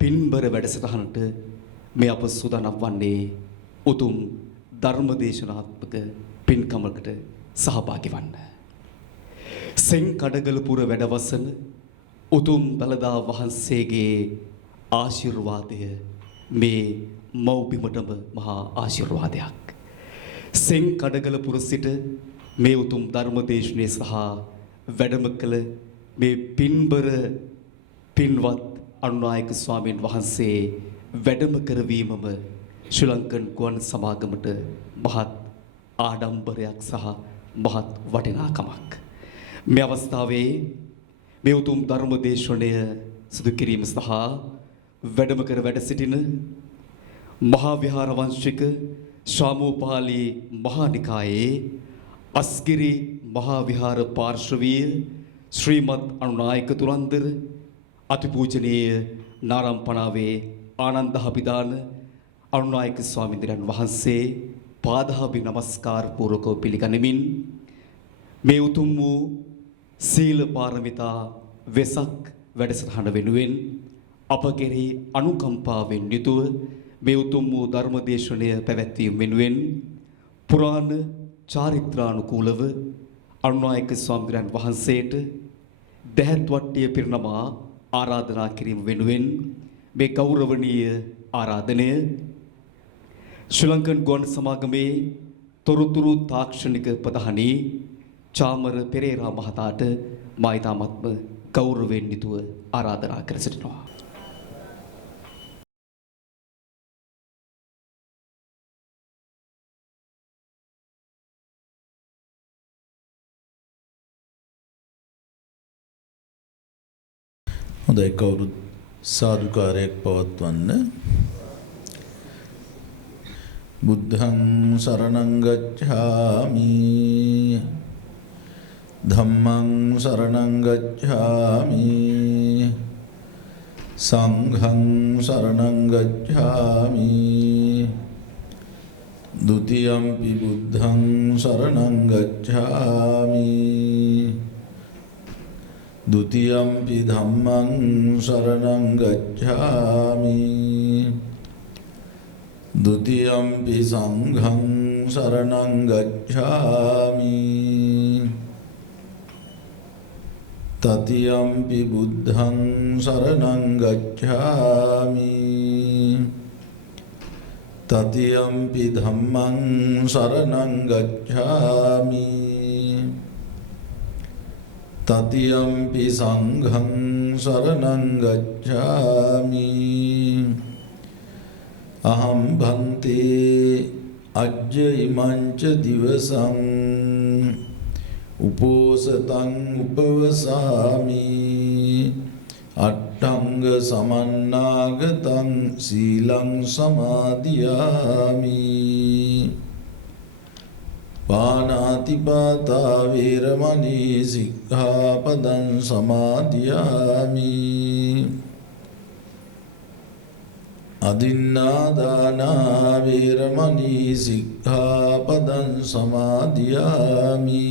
පින්බර වැඩසටහනට මේ අප සූදානම් වන්නේ උතුම් ධර්මදේශනාත්මක පින්කමකට සහභාගී වන්න. සෙන්කඩගලපුර වැඩවසන උතුම් දළදා වහන්සේගේ ආශිර්වාදය මේ මව්බිමටම මහා ආශිර්වාදයක්. සෙන්කඩගලපුර සිට මේ උතුම් ධර්මදේශනය සහ වැඩම කළ මේ පින්බර පින්වත් අනුනායක ස්වාමීන් වහන්සේ වැඩම කරවීමම ශ්‍රී ලංකන් ගුවන් සමාගමට මහත් ආඩම්බරයක් සහ මහත් වටිනාකමක්. මේ අවස්ථාවේ මේ උතුම් ධර්ම දේශනය සිදු කිරීම සහ වැඩම කර වැඩ සිටින මහා විහාර වංශික ශාමෝපාලි මහා නිකායේ අස්ගිරි මහා විහාර පාර්ශවීය ශ්‍රීමත් අනුනායක තුරන්දර අතිපූජනීය නාරම්පනාවේ ආනන්දහබිදාන අනුනායක ස්වාමීන් වහන්සේ පාදාභි නමස්කාර පූර්වකව පිළිගනිමින් මේ උතුම් වූ සීල පාරමිතා වෙසක් වැඩසටහන වෙනුවෙන් අප කෙරෙහි අනුකම්පාවෙන් යුතුව මේ උතුම් වූ ධර්මදේශනය පැවැත්වීම වෙනුවෙන් පුරාණ චාරිත්‍රානුකූලව අනුනායක ස්වාමීන් වහන්සේට දැහැත් වට්ටිය පිරිනමා ආරාධනා කිරීම වෙනුවෙන් මේ ගෞරවනීය ආරාධනය ශ්‍රී ලංකන් ගුවන් සමාගමේ තොරතුරු තාක්ෂණික ප්‍රධානී චාමර පෙරේරා මහතාට මා ඉතාමත්ම ගෞරවයෙන් යුතුව ආරාධනා කර සිටිනවා. හොඳයි කවුරුත් සාදුකාරයක් පවත්වන්න. බුද්ධං සරණං ගච්ඡාමි ධම්මං සරණං ගච්ඡාමි සංඝං සරණං ගච්ඡාමි ဒုတိယံ පි බුද්ධං සරණං ගච්ඡාමි ဒုတိယံ පි ධම්මං සරණං ගච්ඡාමි ဒုတိယံ පි සංඝං සරණං ගච්ඡාමි တတိယံ පි බුද්ධං සරණං ගච්ඡාමි တတိယံ පි ධම්මං සරණං ගච්ඡාමි တတိယံ පි සංඝං සරණං ගච්ඡාමි අහං භන්තේ අජ්ජ ඉමංච දිවසං උපෝසතං උපවසාමි අට්ඨංග සමන්නාගතං සීලං සමාදියාමි පාණාතිපාතා වේරමණී සික්ඛාපදං සමාදියාමි අදින්නාදානා වේරමණී සික්ඛාපදං සමාදියාමි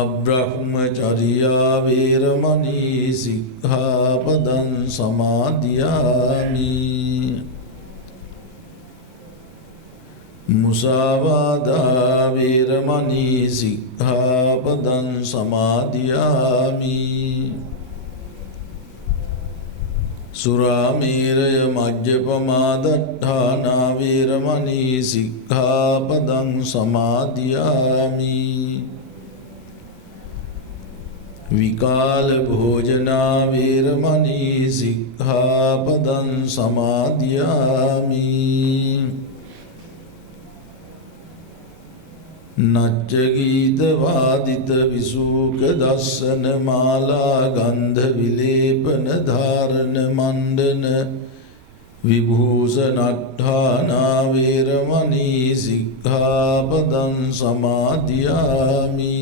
අබ්‍රහ්මචර්යා වේරමණී සික්ඛාපදං සමාදියාමි මුසාවාදා වේරමණී සික්ඛාපදං සමාදියාමි සුරාමේරය මජ්ජපමා දට්ඨානා වේරමණී සික්ඛාපදං සමාදියාමි විකාල භෝජනා වේරමණී සික්ඛාපදං සමාදියාමි නච්ච ගීත වාදිත විසූක දස්සන මාලා ගන්ධ විලේපන ධාරණ මණ්ඩන විභූෂණට්ඨානා වේරමණී සික්ඛාපදං සමාදියාමි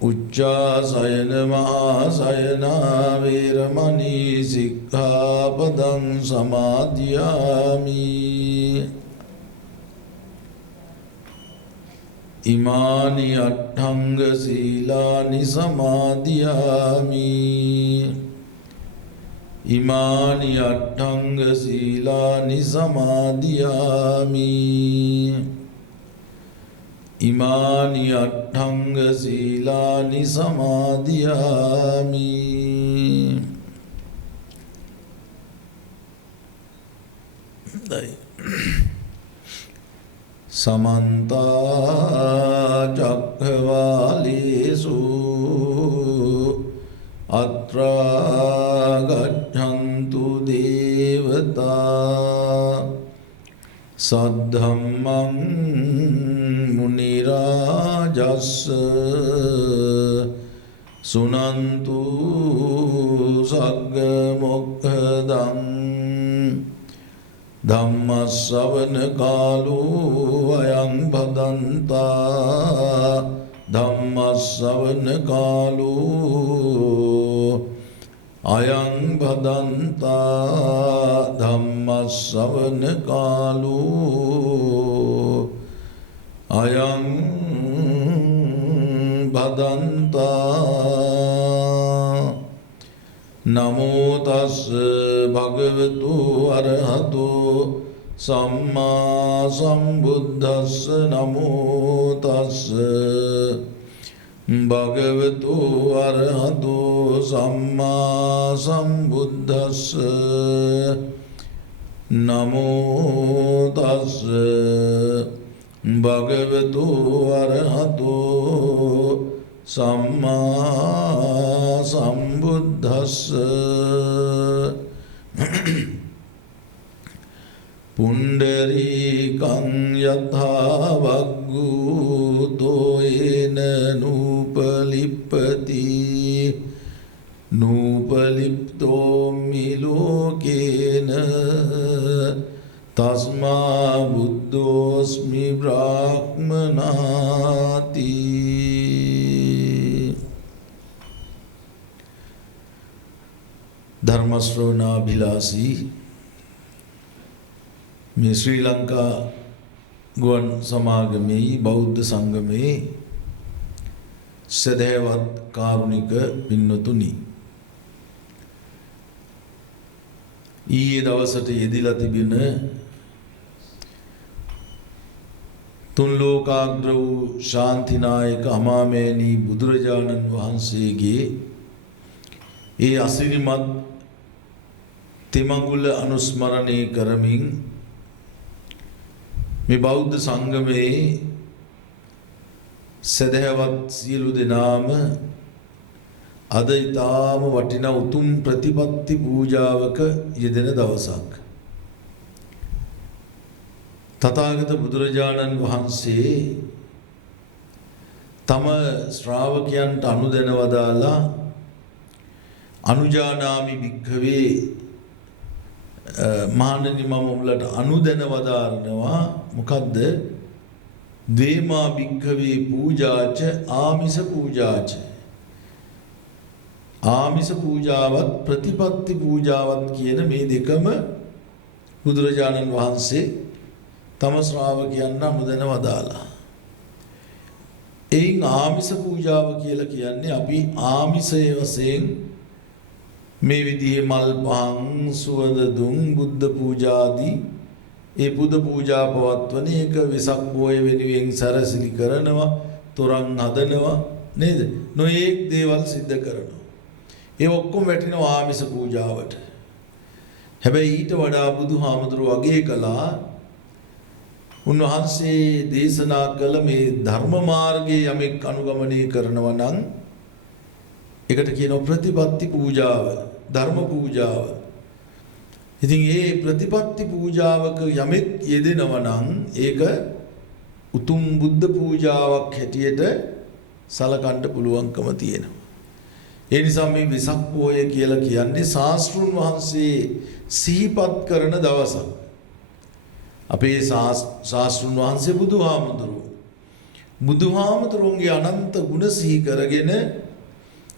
උච්චාසයන මහාසයනා වේරමණී සික්ඛාපදං සමාදියාමි ඉමානි අට්ඨංග සීලානි සමාදියාමි ඉමානි අට්ඨංග සීලානි සමාදියාමි ඉමානි අට්ඨංග සීලානි සමාදියාමි සමන්ත චක්ඛවාලේසු අත්‍රා ගච්ඡන්තු දේවතා සද්ධම්මං මුනි රාජස්ස සුනන්තු සග්ග මොක්ඛදං ධම්ම ශ්‍රවණ කාලෝ අයං භදන්තා ධම්ම ශ්‍රවණ කාලෝ අයං භදන්තා ධම්ම ශ්‍රවණ කාලෝ අයං භදන්තා නමෝ තස් භගවතු අරහතෝ සම්මා සම්බුද්දස්ස නමෝ තස් භගවතු අරහතෝ සම්මා සම්බුද්දස්ස නමෝ තස් භගවතු අරහතෝ සම්මා සම්බුද්දස්ස පුණ්ඩරීකං යථා වග්ගූතෝ යේන නූපලිප්පති නූපලිප්තෝ මිලෝකේන තස්මා බුද්ධෝස්මි බ්‍රාහ්මනාති ධර්ම ශ්‍රවණාභිලාෂී මේ ශ්‍රී ලංකා ගුවන් සමාගමේ බෞද්ධ සංගමේ සදහවත් කාරුණික පින්වතුනි ඊයේ දවසට යෙදিলা තිබෙන තුන් ලෝකාග්‍ර වූ ශාන්තිනායක අමාමේනී බුදුරජාණන් වහන්සේගේ ඒ අසිරිමත් තෙමඟුල අනුස්මරණය කරමින් මේ බෞද්ධ සංගමයේ සදහවත් සියලු දෙනාම අද ඊටාම වටිනා උතුම් ප්‍රතිපත්ති පූජාවක යෙදෙන දවසක්. තථාගත බුදුරජාණන් වහන්සේ තම ශ්‍රාවකයන්ට අනුදැන වදාලා අනුජානාමි භික්ඛවේ මහණෙනි මම උඹලට අනුදැන වදාරනවා මොකද්ද දේමා භික්ඛවේ පූජාච ආමිස පූජාච ආමිස පූජාවත් ප්‍රතිපත්ති පූජාවත් කියන මේ දෙකම බුදුරජාණන් වහන්සේ තම ශ්‍රාවකයන්ට අනුදැන වදාලා. එයින් ආමිස පූජාව කියලා කියන්නේ අපි ආමිසයේ වශයෙන් මේ විදිහේ මල් පහන් සුවඳ දුම් බුද්ධ පූජාදී ඒ බුද්ධ පූජා පවත්වන එක වෙසක් බෝය වෙනුවෙන් සැරසිලි කරනවා තොරන් හදනවා නේද නොඑක් දේවල් සිද්ධ කරනවා ඒ ඔක්කොම වැටෙනවා ආමිස පූජාවට හැබැයි ඊට වඩා බුදුහාමුදුරුවෝ අගය කළා උන්වහන්සේ දේශනා කළ මේ ධර්ම මාර්ගයේ යමෙක් අනුගමනය කරනවා නම් ඒකට කියනවා ප්‍රතිපත්ති පූජාව ධර්ම පූජාව. ඉතින් මේ ප්‍රතිපත්ති පූජාවක යමෙක් යෙදෙනවා නම් ඒක උතුම් බුද්ධ පූජාවක් හැටියට සලකන්න පුළුවන්කම තියෙනවා. ඒ නිසා මේ වෙසක් පොය කියලා කියන්නේ ශාස්ත්‍රුන් වහන්සේ සිහිපත් කරන දවසක්. අපේ ශාස්ත්‍රුන් වහන්සේ බුදුහාමුදුරුවන්ගේ අනන්ත ගුණ සිහි කරගෙන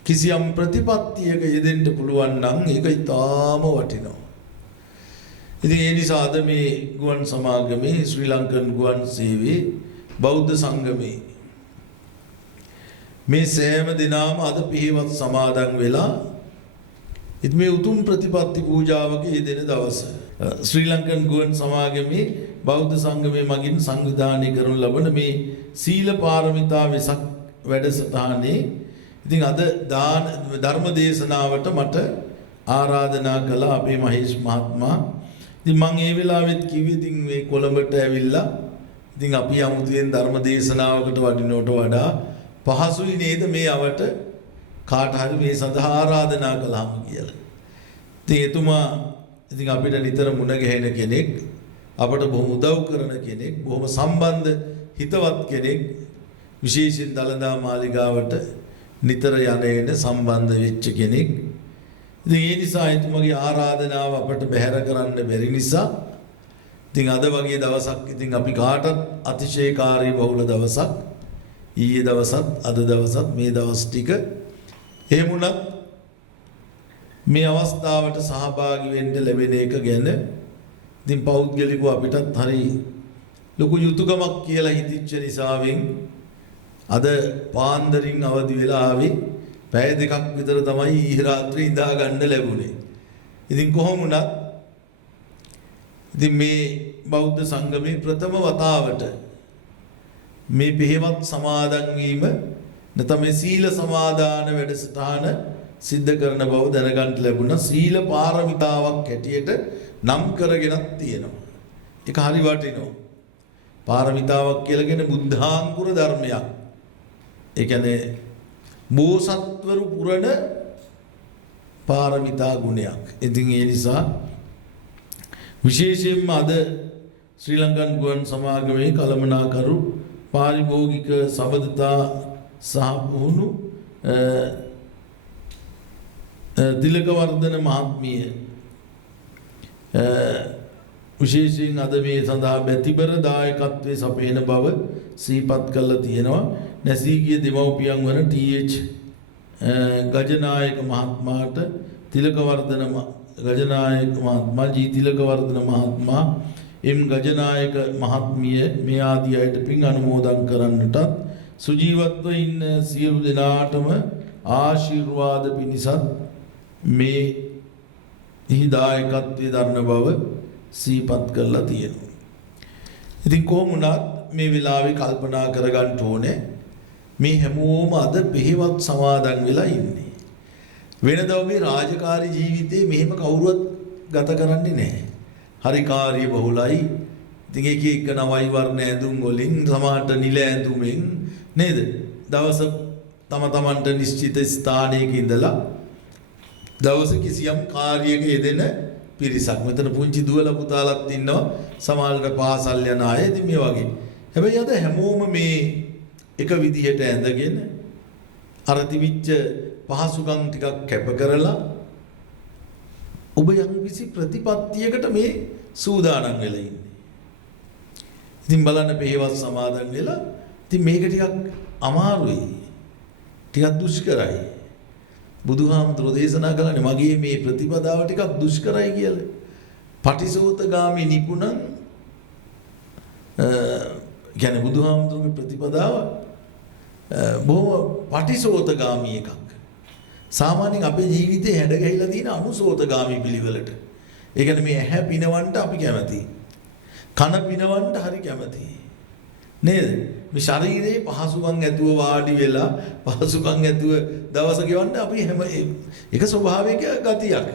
කිසියම් ප්‍රතිපත්තියක යෙදෙන්න පුළුවන් නම් ඒක ඉතාම වටිනවා. ඉතින් ඒ නිසා අද මේ ගුවන් සමාගමේ ශ්‍රී ලංකන් ගුවන් සේවයේ බෞද්ධ සංගමේ මේ සෑම දිනම අද පිළිවෙත් සමාදන් වෙලා ඉතින් මේ උතුම් ප්‍රතිපත්ති පූජාවක යෙදෙන දවස ශ්‍රී ලංකන් ගුවන් සමාගමේ බෞද්ධ සංගමයේ මගින් සංවිධානය කරනු ලබන මේ සීල පාරමිතා වෙසක් වැඩසටහනේ ඉතින් අද ධර්ම දේශනාවට මට ආරාධනා කළ අපේ මහේෂ් මහත්මයා. ඉතින් මම ඒ වෙලාවෙත් කිව්වේ ඉතින් මේ කොළඹට ඇවිල්ලා ඉතින් අපි 아무තෙන් ධර්ම දේශනාවකට වඩිනවට වඩා පහසුයි නේද මේ අවට කාට හරි මේ සඳහා ආරාධනා කළාම කියලා. ඉතින් එතුමා ඉතින් අපිට නිතර මුණ ගැහෙන කෙනෙක්, අපට බොහොම උදව් කරන කෙනෙක්, බොහොම සම්බන්ධ හිතවත් කෙනෙක්, විශේෂයෙන් දළදා මාලිගාවට නිතර යන සම්බන්ධ වෙච්ච කෙනෙක්. ඉතින් ඒ නිසා එතුමාගේ ආරාධනාව අපට බැහැර කරන්න බැරි නිසා ඉතින් අද වගේ දවසක් ඉතින් අපි කාටත් අතිශයකාරී බහුල දවසක්. ඊයේ දවසත් අද දවසත් මේ දවස් ටික එහෙම වුණත් මේ අවස්ථාවට සහභාගී වෙන්න ලැබෙන එක ගැන ඉතින් පෞද්ගලිකව අපිටත් හරි ලොකු යුතුයකමක් කියලා හිතෙච්ච නිසාවෙන් අද පාන්දරින් අවදි වෙලා ආවේ පැය දෙකක් විතර තමයි ඊ රාත්‍රියේ ඉඳා ගන්න ලැබුණේ. ඉතින් කොහොම වුණත් ඉතින් මේ බෞද්ධ සංගමේ ප්‍රථම වතාවට මේ පිළිවෙත් සමාදන් වීම නැත්නම් මේ සීල සමාදාන වැඩසටහන සිද්ධ කරන බව දැනගන්න ලැබුණා. සීල පාරමිතාවක් හැටියට නම් කරගෙනක් තියෙනවා. ඒක හරි වටිනවා. පාරමිතාවක් කියලා කියන්නේ බුද්ධාංකුර ධර්මයක්. ඒ කියන්නේ බෝසත්වරු පුරණ පාරමිතා ගුණයක්. ඉතින් ඒ නිසා විශේෂයෙන්ම අද ශ්‍රී ලංකන් ගුවන් සමාගමේ කළමනාකරු පාරිභෝගික සබඳතා සහ පුහුණු තිලකවර්ධන මහත්මිය විශේෂයෙන් අද මේ සඳහා බැතිබර දායකත්වයේ සපයන බව සිහිපත් කරලා තියෙනවා. නැසී ගිය දෙමව්පියන් වන ටීඑච් ගජනායක මහත්මයාට තිලකවර්ධන ගජනායක මහත්මයා ජී තිලකවර්ධන මහත්මයා එම් ගජනායක මහත්මිය මේ ආදී අයට පින් අනුමෝදන් කරන්නටත් සුජීවත්ව ඉන්න සියලු දෙනාටම ආශිර්වාද පිණිසත් මේ හිදායකත්වයේ දරන බව සිහිපත් කරලා තියෙනවා. ඉතින් කොහොම වුණත් මේ වෙලාවේ කල්පනා කරගන්න ඕනේ මේ හැමෝම අද පිළිවෙත් සමාදන් වෙලා ඉන්නේ. වෙනදා මේ රාජකාරී ජීවිතේ මෙහෙම කවුරුවත් ගත කරන්නේ නැහැ. හරි කාර්ය බහුලයි. ඉතින් එක එක නවයි වර්ණ ඇඳුම් වලින් සමාන්ට නිල ඇඳුමින් නේද? දවස තම තමන්ට නිශ්චිත ස්ථානයක ඉඳලා දවස කිසියම් කාර්යයක යෙදෙන පිරිසක්. මෙතන පුංචි දුවල පුතාලත් ඉන්නවා. සමහරවිට පාසල් යන අය. ඉතින් මේ වගේ. හැබැයි අද හැමෝම මේ එක විදිහට ඇඳගෙන අර තිබිච්ච පහසුකම් ටිකක් කැප කරලා ඔබ යම් කිසි ප්‍රතිපත්තියකට මේ සූදානම් වෙලා ඉන්නේ. ඉතින් බලන්න පිළිවෙත් සමාදන් වෙලා ඉතින් මේක ටිකක් අමාරුයි. ටිකක් දුෂ්කරයි. බුදුහාමුදුරෝ දේශනා කළානේ මගේ මේ ප්‍රතිපදාව ටිකක් දුෂ්කරයි කියලා. පටිසෝතගාමී නිපුණං කියන්නේ බුදුහාමුදුරගේ ප්‍රතිපදාව බොහොම පටිසෝතගාමී එකක්. සාමාන්‍යයෙන් අපේ ජීවිතේ හැඩ ගැහිලා තියෙන අනුසෝතගාමී පිළිවෙලට. ඒ කියන්නේ මේ ඇහැ පිනවන්න අපි කැමතියි. කන පිනවන්න හරි කැමතියි. නේද? මේ ශරීරයේ පහසුකම් ඇතුව වාඩි වෙලා පහසුකම් ඇතුව දවස ගෙවන්න අපි හැම එක ස්වභාවික ගතියක්.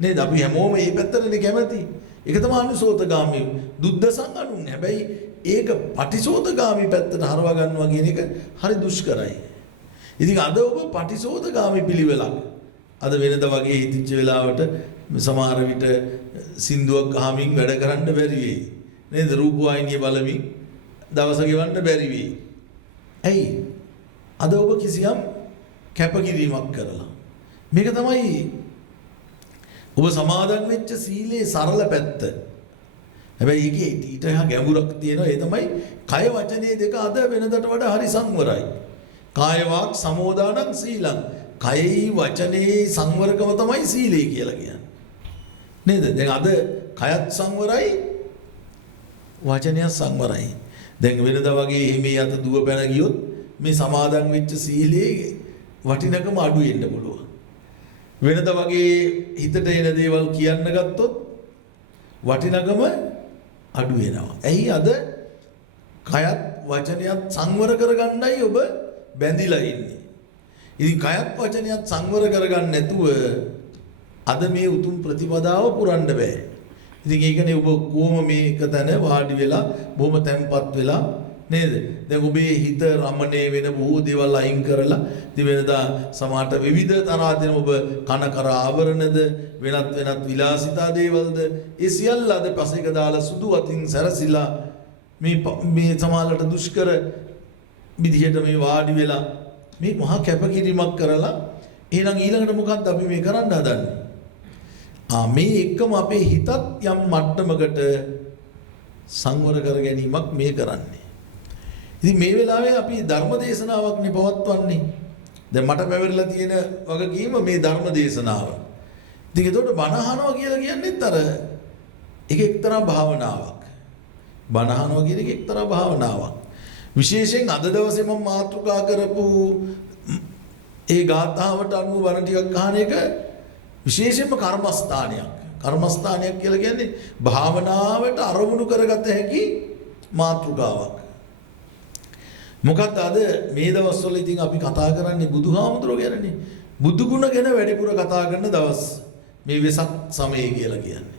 නේද? අපි හැමෝම මේ පැත්තටනේ කැමති. ඒක තමයි අනුසෝතගාමී දුද්දසං අනුන්. හැබැයි ඒක පටිසෝතගාමී පැත්තට හරවා ගන්නවා කියන එක හරි දුෂ්කරයි. ඉතින් අද ඔබ පටිසෝතගාමී පිළිවෙලක් අද වෙනද වගේ හිතිච්ච වෙලාවට සමහර විට සින්දුවක් අහමින් වැඩ කරන්න බැරි වෙයි. නේද? රූපවාහිනිය බලමින් දවස ගෙවන්න බැරි වෙයි. ඇයි? අද ඔබ කිසියම් කැපකිරීමක් කරලා. මේක තමයි ඔබ සමාදන් වෙච්ච සීලේ සරල පැත්ත. හැබැයි ඒකේ ඊට ගැඹුරක් තියෙනවා. ඒ තමයි කය වචනේ දෙක අද වෙනදට වඩා හරි සංවරයි. කාය වාක් සමෝදානං සීලං. කයයි වචනේ සංවරකම තමයි සීලය කියලා කියන්නේ. නේද? දැන් අද කයත් සංවරයි වචනයත් සංවරයි. දැන් වෙනදා වගේ එහේ මේ අත දුව පැන ගියොත් මේ සමාදන් වෙච්ච සීලේ වටිනකම අඩු වෙන්න පුළුවන්. වෙනද වගේ හිතට එන දේවල් කියන්න ගත්තොත් වටිනකම අඩු වෙනවා. ඇයි අද කයත් වචනයත් සංවර කරගන්නයි ඔබ බැඳිලා ඉන්නේ. ඉතින් කයත් වචනයත් සංවර කරගන්න නැතුව අද මේ උතුම් ප්‍රතිපදාව පුරන්න බෑ. ඉතින් ඒකනේ ඔබ කොහොම මේක තන වාඩි වෙලා බොහොම තැම්පත් වෙලා නේද? දැන් ඔබේ හිත රමණේ වෙන බොහෝ දේවල් අයින් කරලා ඉතින් වෙනදා සමාහට විවිධ තරහදෙන ඔබ කන කර ආවරණද වෙනත් විලාසිතා දේවල්ද ඒ සියල්ල අද පසෙක දාලා සුදු අතින් සැරසිලා මේ සමාලට දුෂ්කර විදිහට මේ වාඩි වෙලා මේ මහා කැපකිරීමක් කරලා එහෙනම් ඊළඟට මොකක්ද අපි මේ කරන්න හදන්නේ? මේ එක්කම අපේ හිතත් යම් මට්ටමකට සංවර කර ගැනීමක් මේ කරන්නේ. ඉතින් මේ වෙලාවේ අපි ධර්ම දේශනාවක් නේ පවත්වන්නේ. දැන් මට පැවරලා තියෙන වගකීම මේ ධර්ම දේශනාව. ඉතින් ඒකට බණ අහනවා කියලා කියන්නේත් අර ඒක එක්තරා භාවනාවක්. බණ අහනවා කියන එක එක්තරා භාවනාවක්. විශේෂයෙන් අද දවසේ මම මාතෘකා කරපු ඒ ගාථාවට අනුව බණ ටිකක් අහන එක විශේෂයෙන්ම කර්මස්ථානයක්. කර්මස්ථානයක් කියලා කියන්නේ භාවනාවට අරමුණු කරගත හැකි මාතෘකාවක්. මොකද අද මේ දවස්වල ඉතින් අපි කතා කරන්නේ බුදුහාමුදුරුවෝ ගැනනේ. බුදු ගුණ ගැන වැඩිපුර කතා කරන දවස් මේ වෙසක් සමය කියලා කියන්නේ.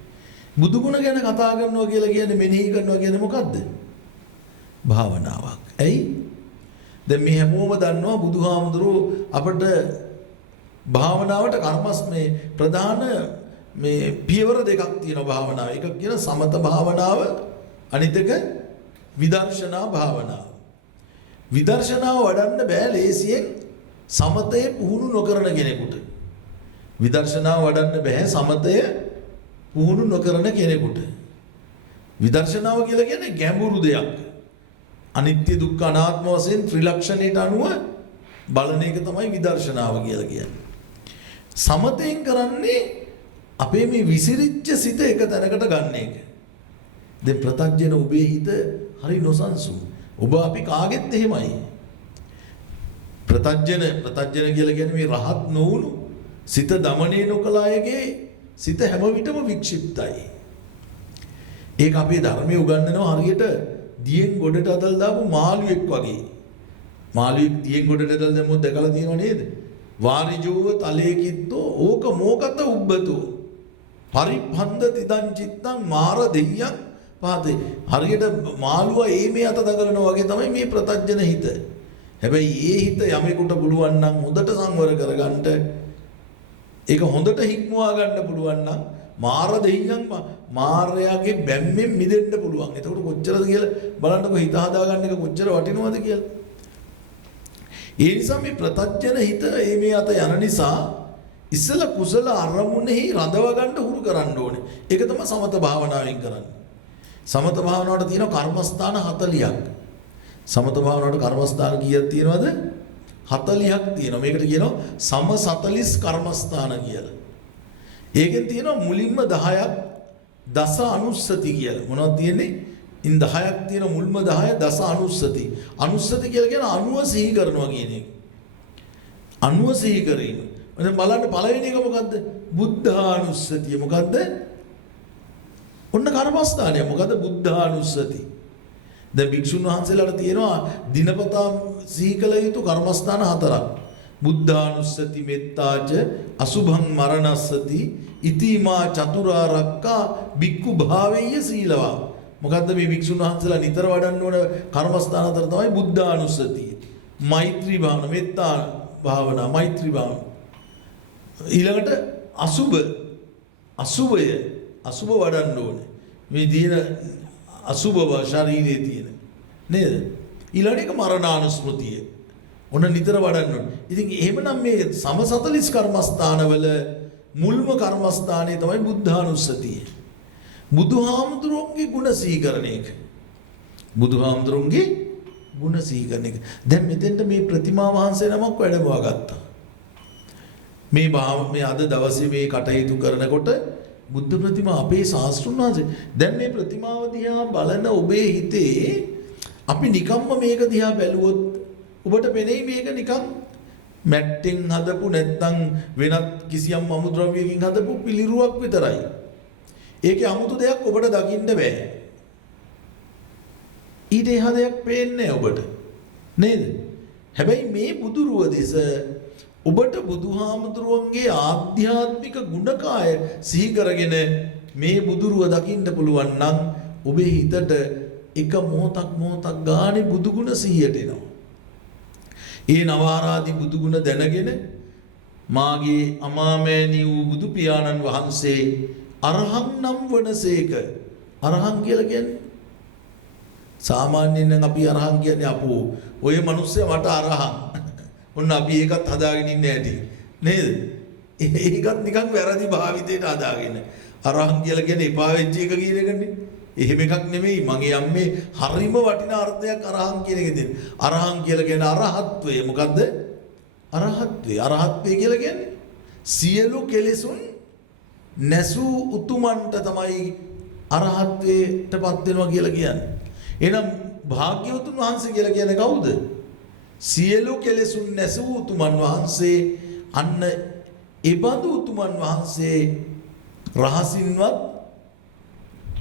බුදු ගුණ ගැන කතා කරනවා කියලා කියන්නේ මෙනෙහි කරනවා කියන්නේ මොකද්ද? භාවනාවක්. ඇයි? දැන් මේ හැමෝම දන්නවා බුදුහාමුදුරුවෝ අපට භාවනාවට කර්මස්මේ ප්‍රධාන මේ පියවර දෙකක් තියෙනවා භාවනාව. එකක් කියන සමත භාවනාව, අනිත් එක විදර්ශනා භාවනාව. විදර්ශනාව වඩන්න බෑ ලේසියෙන් සමතය පුහුණු නොකරන කෙනෙකුට. විදර්ශනාව වඩන්න බෑ සමතය පුහුණු නොකරන කෙනෙකුට. විදර්ශනාව කියලා කියන්නේ ගැඹුරු දෙයක්. අනිත්‍ය දුක්ඛ අනාත්ම වශයෙන් ත්‍රිලක්ෂණයට අනුව බලන එක තමයි විදර්ශනාව කියලා කියන්නේ. සමතෙන් කරන්නේ අපේ මේ විසිරිච්ච සිත එක තැනකට ගන්න එක. දැන් ප්‍රත්‍යජන ඔබේ හිත හරි නොසන්සුන්. ඔබ අපි කාගෙත් එහෙමයි. ප්‍රත්‍යජන කියලා කියන්නේ මේ රහත් නොවුණු සිත දමණය නොකළ අයගේ සිත හැම විටම වික්ෂිප්තයි. ඒක අපේ ධර්මයේ උගන්වනවා හරියට දියෙන් ගොඩට අදල් දාපු මාළුවෙක් වගේ. මාළුවෙක් දියෙන් ගොඩට අදල් දැම්මොත් දැකලා තියෙනව නේද? වාරිජෝව තලේ කිත්තෝ ඕක මොකත උබ්බතෝ පරිප්පන්ද තිදං චිත්තං මාර දෙයියන් පාතේ. හරියට මාළුවා මේ අත දඟලනවා වගේ තමයි මේ ප්‍රත්‍යජන හිත. හැබැයි ඒ හිත යමෙකුට පුළුවන් නම් හොඳට සංවර කරගන්න ඒක හොඳට හික්මවා ගන්න පුළුවන් නම් මාර දෙයියන් මාරයාගේ බැම්මෙන් මිදෙන්න පුළුවන්. එතකොට කොච්චරද කියලා බලන්නකො හිත හදාගන්න එක කොච්චර වටිනවද කියලා. ඒ නිසා මේ ප්‍රත්‍යජන හිත මේ අත යන නිසා ඉස්සල කුසල අරමුණෙහි රඳව ගන්න හුරු කරන්න ඕනේ. ඒක තමයි සමත භාවනාවෙන් කරන්නේ. සමත භාවනාවට තියෙන කර්මස්ථාන 40ක්. සමත භාවනාවට කර්මස්ථාන කීයක් තියෙනවද? 40ක් තියෙනවා. මේකට කියනවා සම 40 කර්මස්ථාන කියලා. ඒකෙන් තියෙනවා මුලින්ම 10ක් දස අනුස්සති කියලා. මොනවද තියෙන්නේ? ඉන් 10ක් තියෙන මුල්ම 10 දස අනුස්සති. අනුස්සති කියලා කියන අනුව සිහි කරනවා කියන එක. අනුව සිහි කිරීම. දැන් බලන්න පළවෙනි එක මොකද්ද? බුද්ධානුස්සතිය. මොකද්ද? ඔන්න කර්මස්ථානය. මොකද්ද? බුද්ධානුස්සති. දැන් භික්ෂුන් වහන්සේලාට තියෙනවා දිනපතා සිහි කළ යුතු කර්මස්ථාන 4ක්. බුද්ධානුස්සති මෙත්තාච අසුභං මරණස්සති ඉතිමා චතුරාර්යක්ඛා බික්ඛු භාවෙය්‍ය සීලවා. මොකද්ද මේ භික්ෂුන් වහන්සේලා නිතර වඩන්න ඕන කර්මස්ථාන 4 තමයි බුද්ධානුස්සතිය. මෛත්‍රී භාවනා, මෙත්තා භාවනා, මෛත්‍රී භාවනා. ඊළඟට අසුභය වඩන්න ඕනේ. මේ දින අසුභව ශරීරයේ තියෙන නේද? ඊළඟ එක මරණානුස්මෘතිය. ඔන්න නිතර වඩන්න ඕනේ. ඉතින් එහෙමනම් මේ සම 40 කර්මස්ථානවල මුල්ම කර්මස්ථානය තමයි බුද්ධානුස්සතිය. බුදුහාමුදුරුවන්ගේ ගුණ සීකරණ එක. බුදුහාමුදුරුවන්ගේ ගුණ සීකරණ එක. දැන් මෙතෙන්ට මේ ප්‍රතිමා වහන්සේ නමක් වැඩමවා ගත්තා. මේ අද දවසේ මේ කටයුතු කරනකොට බුද්ධ ප්‍රතිමා අපේ ශාස්ත්‍රුන් වහන්සේ දැන් මේ ප්‍රතිමාව දිහා බලන ඔබේ හිතේ අපි නිකම්ම මේක දිහා බැලුවොත් ඔබට පෙනෙයි මේක නිකන් මැට්ටෙන් හදපු නැත්නම් වෙනත් කිසියම් අමුද්‍රව්‍යයකින් හදපු පිළිරුවක් විතරයි. ඒකේ 아무තු දෙයක් ඔබට දකින්න බෑ. ඊට එහා දෙයක් පේන්නේ ඔබට. නේද? හැබැයි මේ බුදුරුව දෙස ඔබට බුදුහාමුදුරුවන්ගේ ආධ්‍යාත්මික ගුණකාය සිහි කරගෙන මේ බුදුරුව දකින්න පුළුවන් නම් ඔබේ හිතට එක මොහොතක් ගානේ බුදුගුණ සිහියට එනවා. ඒ නවාරාදි බුදුගුණ දැනගෙන මාගේ අමාමෑණී වූ බුදු පියාණන් වහන්සේ අරහං නම් වනසේක. අරහං කියලා කියන්නේ සාමාන්‍යයෙන් නම් අපි අරහං කියන්නේ අපෝ ඔය මිනිස්සයා මට අරහං. ඔන්න අපි ඒකත් හදාගෙන ඉන්නේ ඇති. නේද? ඒකත් නිකන් වැරදි භාවිතයට හදාගෙන. අරහං කියලා කියන්නේ එපා වෙච්ච එක කියන එකනේ. එහෙම එකක් නෙමෙයි. මගේ අම්මේ හරිම වටිනා අර්ථයක් අරහං කියන එකේ තියෙන. අරහං කියලා කියන්නේ අරහත්වය. මොකද්ද? අරහත්වය. අරහත්වය කියලා කියන්නේ සියලු කෙලෙසුන් නැසූ උතුමන්ට තමයි අරහත්වයටපත් වෙනවා කියලා කියන්නේ. එහෙනම් භාග්‍යවතුන් වහන්සේ කියලා කියන්නේ කවුද? සියලු කෙලෙසුන් නැසූ උතුමන් වහන්සේ. අන්න එබඳු උතුමන් වහන්සේ රහසින්වත්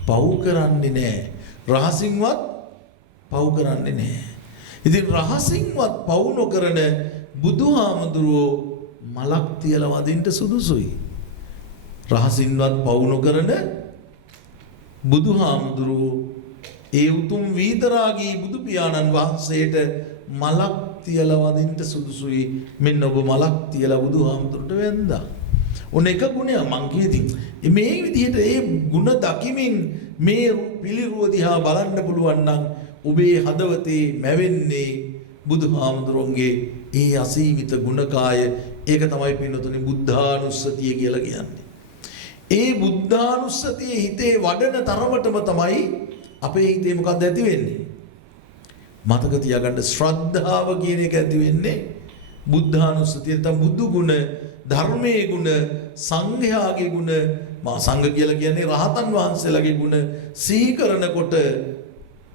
පව් කරන්නේ නැහැ. රහසින්වත් පව් කරන්නේ නැහැ. ඉතින් රහසින්වත් පව් නොකරන බුදුහාමුදුරුවෝ මලක් තියලා වදින්න සුදුසුයි. රහසින්වත් පව් නොකරන බුදුහාමුදුරුවෝ ඒ උතුම් වීතරාගී බුදු පියාණන් වහන්සේට මලක් තියලා වදින්න සුදුසුයි. මෙන්න ඔබ මලක් තියලා බුදුහාමුදුරට වැන්දා. ඔන්න එක ගුණයක් මං කියතින්. මේ විදිහට ඒ ගුණ දකිමින් මේ පිළිරුව දිහා බලන්න පුළුවන් නම් ඔබේ හදවතේ මැවෙන්නේ බුදුහාමුදුරන්ගේ ඒ අසීමිත ගුණකාය. ඒක තමයි පින්නතුනි බුද්ධානුස්සතිය කියලා කියන්නේ. ඒ බුද්ධානුස්සතිය හිතේ වඩන තරමටම තමයි අපේ හිතේ මොකක්ද ඇති වෙන්නේ? මතක තියාගන්න ශ්‍රද්ධාව කියන එක ඇති වෙන්නේ බුද්ධානුස්සතිය. නැත්නම් බුදු ගුණ, ධර්මයේ ගුණ, සංඝයාගේ ගුණ, මා සංඝ කියලා කියන්නේ රහතන් වහන්සේලාගේ ගුණ සිහි කරනකොට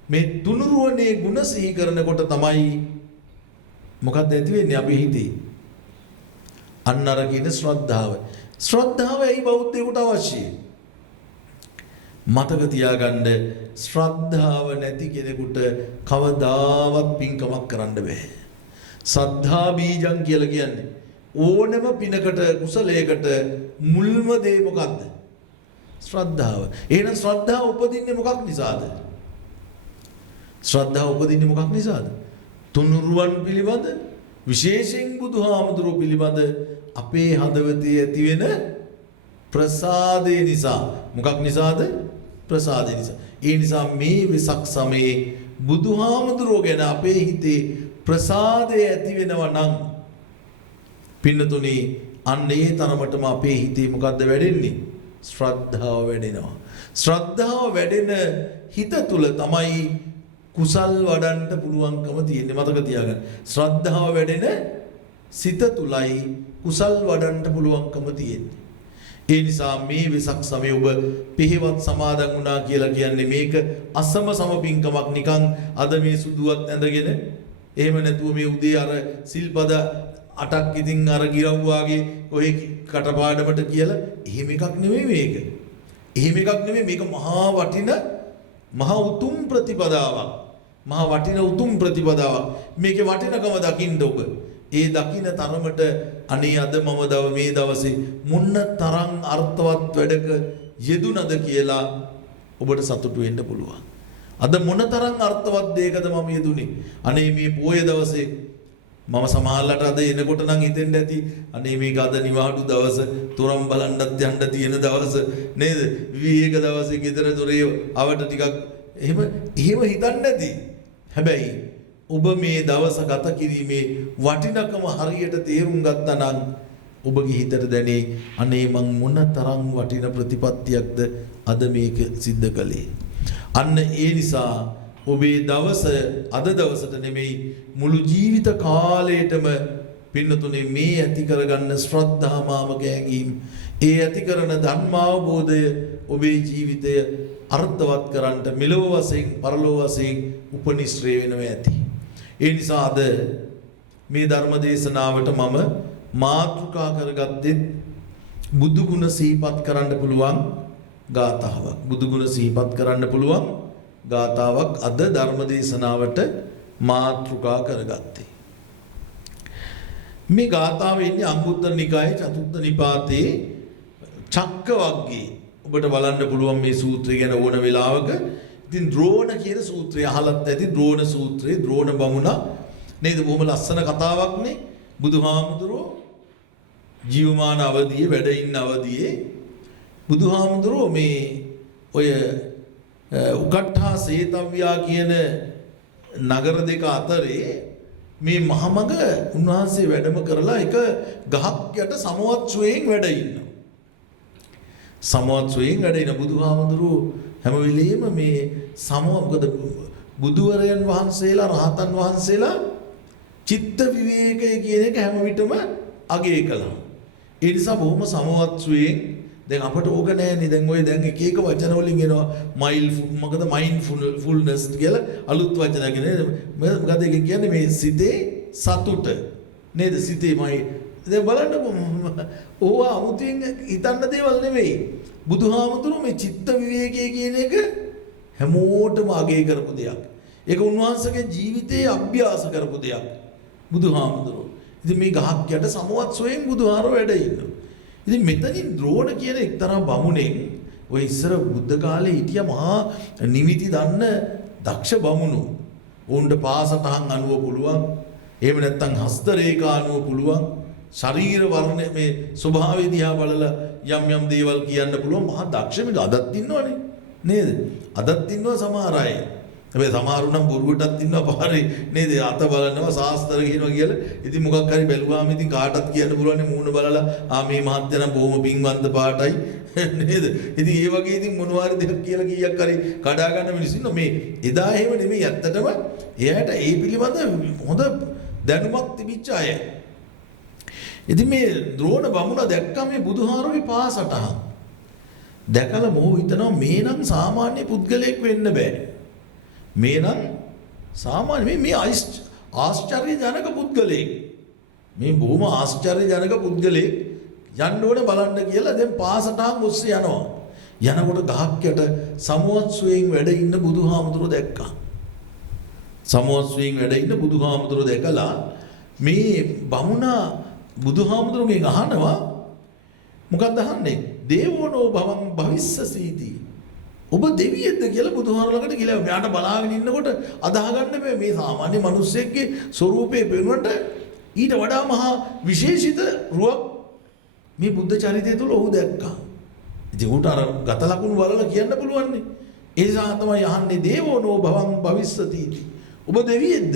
මේ තුනුරුවනේ ගුණ සිහි කරනකොට තමයි මොකක්ද ඇති වෙන්නේ අපේ හිතේ? අන්න අර කියන ශ්‍රද්ධාව. ශ්‍රද්ධාව ඇයි බෞද්ධයෙකුට අවශ්‍යයි? මතක තියාගන්න ශ්‍රද්ධාව නැති කෙනෙකුට කවදාවත් පින්කමක් කරන්න බෑ. සද්ධා බීජං කියලා කියන්නේ ඕනම පිනකට කුසලයකට මුල්ම දේ මොකද්ද? ශ්‍රද්ධාව. එහෙනම් ශ්‍රද්ධාව උපදින්නේ මොකක් නිසාද? ශ්‍රද්ධාව උපදින්නේ මොකක් නිසාද? තුනුරුවන් පිළිබඳ විශේෂයෙන් බුදුහාමුදුරුවෝ පිළිබඳ අපේ හදවතේ ඇති වෙන ප්‍රසාදේ නිසා. මොකක් නිසාද? ප්‍රසාදේ නිසා. ඒ නිසා මේ වෙසක් සමයේ බුදුහාමුදුරුවෝ ගැන අපේ හිතේ ප්‍රසාදය ඇති වෙනවා නම් පින්නතුනි අන්න ඒ තරමටම අපේ හිතේ මොකද්ද වැඩෙන්නේ? ශ්‍රද්ධාව වැඩෙනවා. ශ්‍රද්ධාව වැඩෙන හිත තුල තමයි කුසල් වඩන්න පුළුවන්කම තියෙන්නේ. මතක තියාගන්න. ශ්‍රද්ධාව වැඩෙන සිත තුලයි කුසල් වඩන්න පුළුවන්කම තියෙන්නේ. ඒ නිසා මේ වෙසක් සමයේ ඔබ පිළිවත් සමාදන් වුණා කියලා කියන්නේ මේක අසම සම පින්කමක් නිකන් අද මේ සුදුවත් ඇඳගෙන එහෙම නැතුව මේ උදේ අර සිල්පද 8ක් ඉතින් අර ගිරව් වාගේ ඔය කටපාඩමට කියලා එහෙම එකක් නෙමෙයි මේක. එහෙම එකක් නෙමෙයි මේක මහා වටින මහා උතුම් ප්‍රතිපදාවක්. මහා වටින උතුම් ප්‍රතිපදාවක්. මේකේ වටිනකම දකින්න ඔබ. ඒ දකින්න තරමට අනේ අද මම මේ දවසේ මොන තරම් අර්ථවත් වැඩක යෙදුනද කියලා ඔබට සතුටු වෙන්න පුළුවන්. අද මොන තරම් අර්ථවත් දෙයකද මම යෙදුනේ. අනේ මේ පොය දවසේ මම සමහරලාට අද එනකොට නම් හිතෙන්න ඇති අනේ මේක අද නිවාඩු දවස, තුරම් බලන්නත් යන්න තියෙන දවස නේද? විවේක දවසේ ගෙදර දොරේ අවට ටිකක් එහෙම හිතන්නේ නැති. හැබැයි ඔබ මේ දවස ගත කිරීමේ වටිනකම හරියට තේරුම් ගත්තා නම් ඔබගේ හිතට දැනේ අනේ මං මොන තරම් වටින ප්‍රතිපත්තියක්ද අද මේක සිද්ධ කළේ. අන්න ඒ නිසා ඔබේ දවස අද දවසට නෙමෙයි මුළු ජීවිත කාලයටම පින්නතුනේ මේ ඇති කරගන්න ශ්‍රද්ධා මාමක හැඟීම්, ඒ ඇති කරන ධර්මාවබෝධය ඔබේ ජීවිතය අර්ථවත් කරන්නට මෙලොව වශයෙන් පරලොව වශයෙන් උපනිශ්‍රේ වෙනවා ඇති. ඒ නිසා අද මේ ධර්ම දේශනාවට මම මාතෘකා කරගත්තේ බුදු ගුණ සිහිපත් කරන්න පුළුවන් ගාථාවක්. බුදු ගුණ සිහිපත් කරන්න පුළුවන් ගාථාවක් අද ධර්ම දේශනාවට මාතෘකා කරගත්තේ. මේ ගාථාව එන්නේ අංගුත්තර නිකායේ චතුත්ථ නිපාතේ චක්ක වග්ගයේ. ඔබට බලන්න පුළුවන් මේ සූත්‍රය ගැන ඕන වෙලාවක. ඉතින් ද්‍රෝණ කියන සූත්‍රය අහලත් ඇති. ද්‍රෝණ සූත්‍රයේ ද්‍රෝණ බමුණා නේද? බොහොම ලස්සන කතාවක්නේ. බුදුහාමුදුරුවෝ ජීවමාන අවදියේ වැඩ ඉන්න අවදියේ බුදුහාමුදුරුවෝ මේ ඔය උකට්ඨා සේතව්‍යා කියන නගර දෙක අතරේ මේ මහමග උන්වහන්සේ වැඩම කරලා එක ගහක් යට සමවත් සුවයෙන් වැඩ ඉන්නවා. සමවත් සුවයෙන් වැඩ ඉන බුදුහාමුදුරුවෝ හැම වෙලෙම මේ මොකද බුදුවරයන් වහන්සේලා රහතන් වහන්සේලා චිත්ත විවේකය කියන එක හැම විටම අගය කළා. ඒ නිසා බොහොම සමවත් සුවයෙන් දැන් අපට ඕක නෑනේ. දැන් ඔය දැන් එක එක වචන වලින් එනවා මයින්ඩ්ෆුල්නස් කියලා අලුත් වචනයක් නේද? මොකද ඒක කියන්නේ මේ සිතේ සතුට නේද? සිතේමයි. දැන් බලන්නකො ඕවා 아무තෙන් හිතන්න දේවල් නෙවෙයි. බුදුහාමුදුරුවෝ මේ චිත්ත විවේකයේ කියන එක හැමෝටම අගය කරපු දෙයක්. ඒක උන්වහන්සේගේ ජීවිතයේ අභ්‍යාස කරපු දෙයක්. බුදුහාමුදුරුවෝ. ඉතින් මේ ගහක් යට සමවත් සොයෙන් බුදුහාරෝ වැඩ ඉන්නවා. ඉතින් මෙතනින් ද්‍රෝණ කියන එක්තරා බමුණෙක් ඔය ඉස්සර බුද්ධ කාලේ හිටිය මහා නිමිති දන්න දක්ෂ බමුණු. උන්ට පාසටහන් අනුව පුළුවන්. එහෙම නැත්නම් හස්ත රේඛා අනුව පුළුවන්. ශරීර වර්ණ මේ ස්වභාවය දිහා බලලා යම් යම් දේවල් කියන්න පුළුවන් මහා දක්ෂ මිල අදත් ඉන්නවනේ නේද? අදත් ඉන්නවා සමහර අය. හැබැයි සමහරු නම් බොරුවටත් ඉන්නවා පාරේ නේද? අත බලනවා ශාස්ත්‍ර කියනවා කියලා. ඉතින් මොකක් හරි බැලුවාම ඉතින් කාටත් කියන්න පුළුවන් මූණ බලලා මේ මහත්ය නම් බොහොම පින්වන්ත පාටයි නේද? ඉතින් ඒ වගේ ඉතින් මොනවාරි දෙයක් කියලා කීයක් හරි කඩා ගන්න මිනිස්සු ඉන්නවා. මේ එදා එහෙම නෙමෙයි. ඇත්තටම එයාට ඒ පිළිබඳ හොඳ දැනුමක් තිබිච්ච අය. ඉතින් මේ ද්‍රෝණ බමුණ දැක්කම මේ බුදුහාරෝගේ පාසටහන් දැකලා මොහු හිතනවා මේ නම් සාමාන්‍ය පුද්ගලයෙක් වෙන්න බෑ. මේ නම් සාමාන්‍ය මේ ආශ්චර්ය ජනක පුද්ගලයෙක්. මේ බොහොම ආශ්චර්ය ජනක පුද්ගලයෙක් යන්න ඕන බලන්න කියලා දැන් පාසටහන් ඔස්සේ යනවා. යනකොට ගහක් යට සමවත් සුවයෙන් වැඩ ඉන්න බුදුහාමුදුරුවෝ දැක්කා. සමවත් සුවයෙන් වැඩ ඉන්න බුදුහාමුදුරුවෝ දැකලා මේ බමුණා බුදුහාමුදුරුවෝගෙන් අහනවා මොකක්ද අහන්නේ? දේවෝනෝ භවං භවිස්සසීති. ඔබ දෙවියෙක්ද කියලා බුදුහාමුදුරුවෝ ළඟට ගිහලා මෙයාට බලාගෙන ඉන්නකොට අදාහ ගන්න බෑ මේ සාමාන්‍ය මිනිස්සෙක්ගේ ස්වරූපේ පෙනුනට ඊට වඩා මහා විශේෂිත රුවක් මේ බුද්ධ චරිතය තුළ ඔහු දැක්කා. ඉතින් උන්ට අර ගත ලකුණු බලලා කියන්න පුළුවන් නේ. ඒ නිසා තමයි අහන්නේ දේවෝනෝ භවං භවිස්සති. ඔබ දෙවියෙක්ද?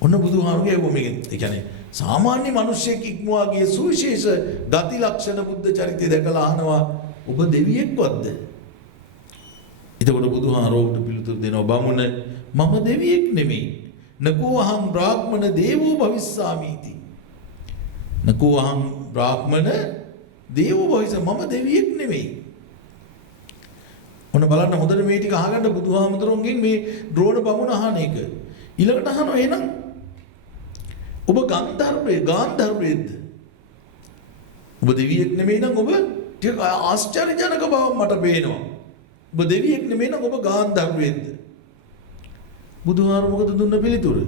ඔන්න බුදුහාමුදුරුවෝ මේක ඒ කියන්නේ සාමාන්‍ය මිනිසෙක් ඉක්මවා ගිය සුවිශේෂ ගති ලක්ෂණ බුද්ධ චරිතය දැකලා අහනවා ඔබ දෙවියෙක්වත්ද? එතකොට බුදුහාරෝට පිළිතුරු දෙනවා බමුණ මම දෙවියෙක් නෙමෙයි. නකෝ අහං බ්‍රාහ්මණ දේවෝ භවිස්සාමීති. නකෝ අහං බ්‍රාහ්මණ දේවෝ භවිස්ස මම දෙවියෙක් නෙමෙයි. ඔන්න බලන්න හොඳට මේ ටික අහගන්න බුදුහාමුදුරුවන්ගෙන් මේ ද්‍රෝණ බමුණ අහන එක. ඊළඟට අහනවා එහෙනම් ඔබ ගාන්ධර්වයේද? ඔබ දෙවියෙක් නෙමෙයි නම් ඔබ ටික ආශ්චර්යජනක බවක් මට පේනවා. ඔබ දෙවියෙක් නෙමෙයි නම් ඔබ ගාන්ධර්වයේද? බුදුහාර මොකද දුන්න පිළිතුර?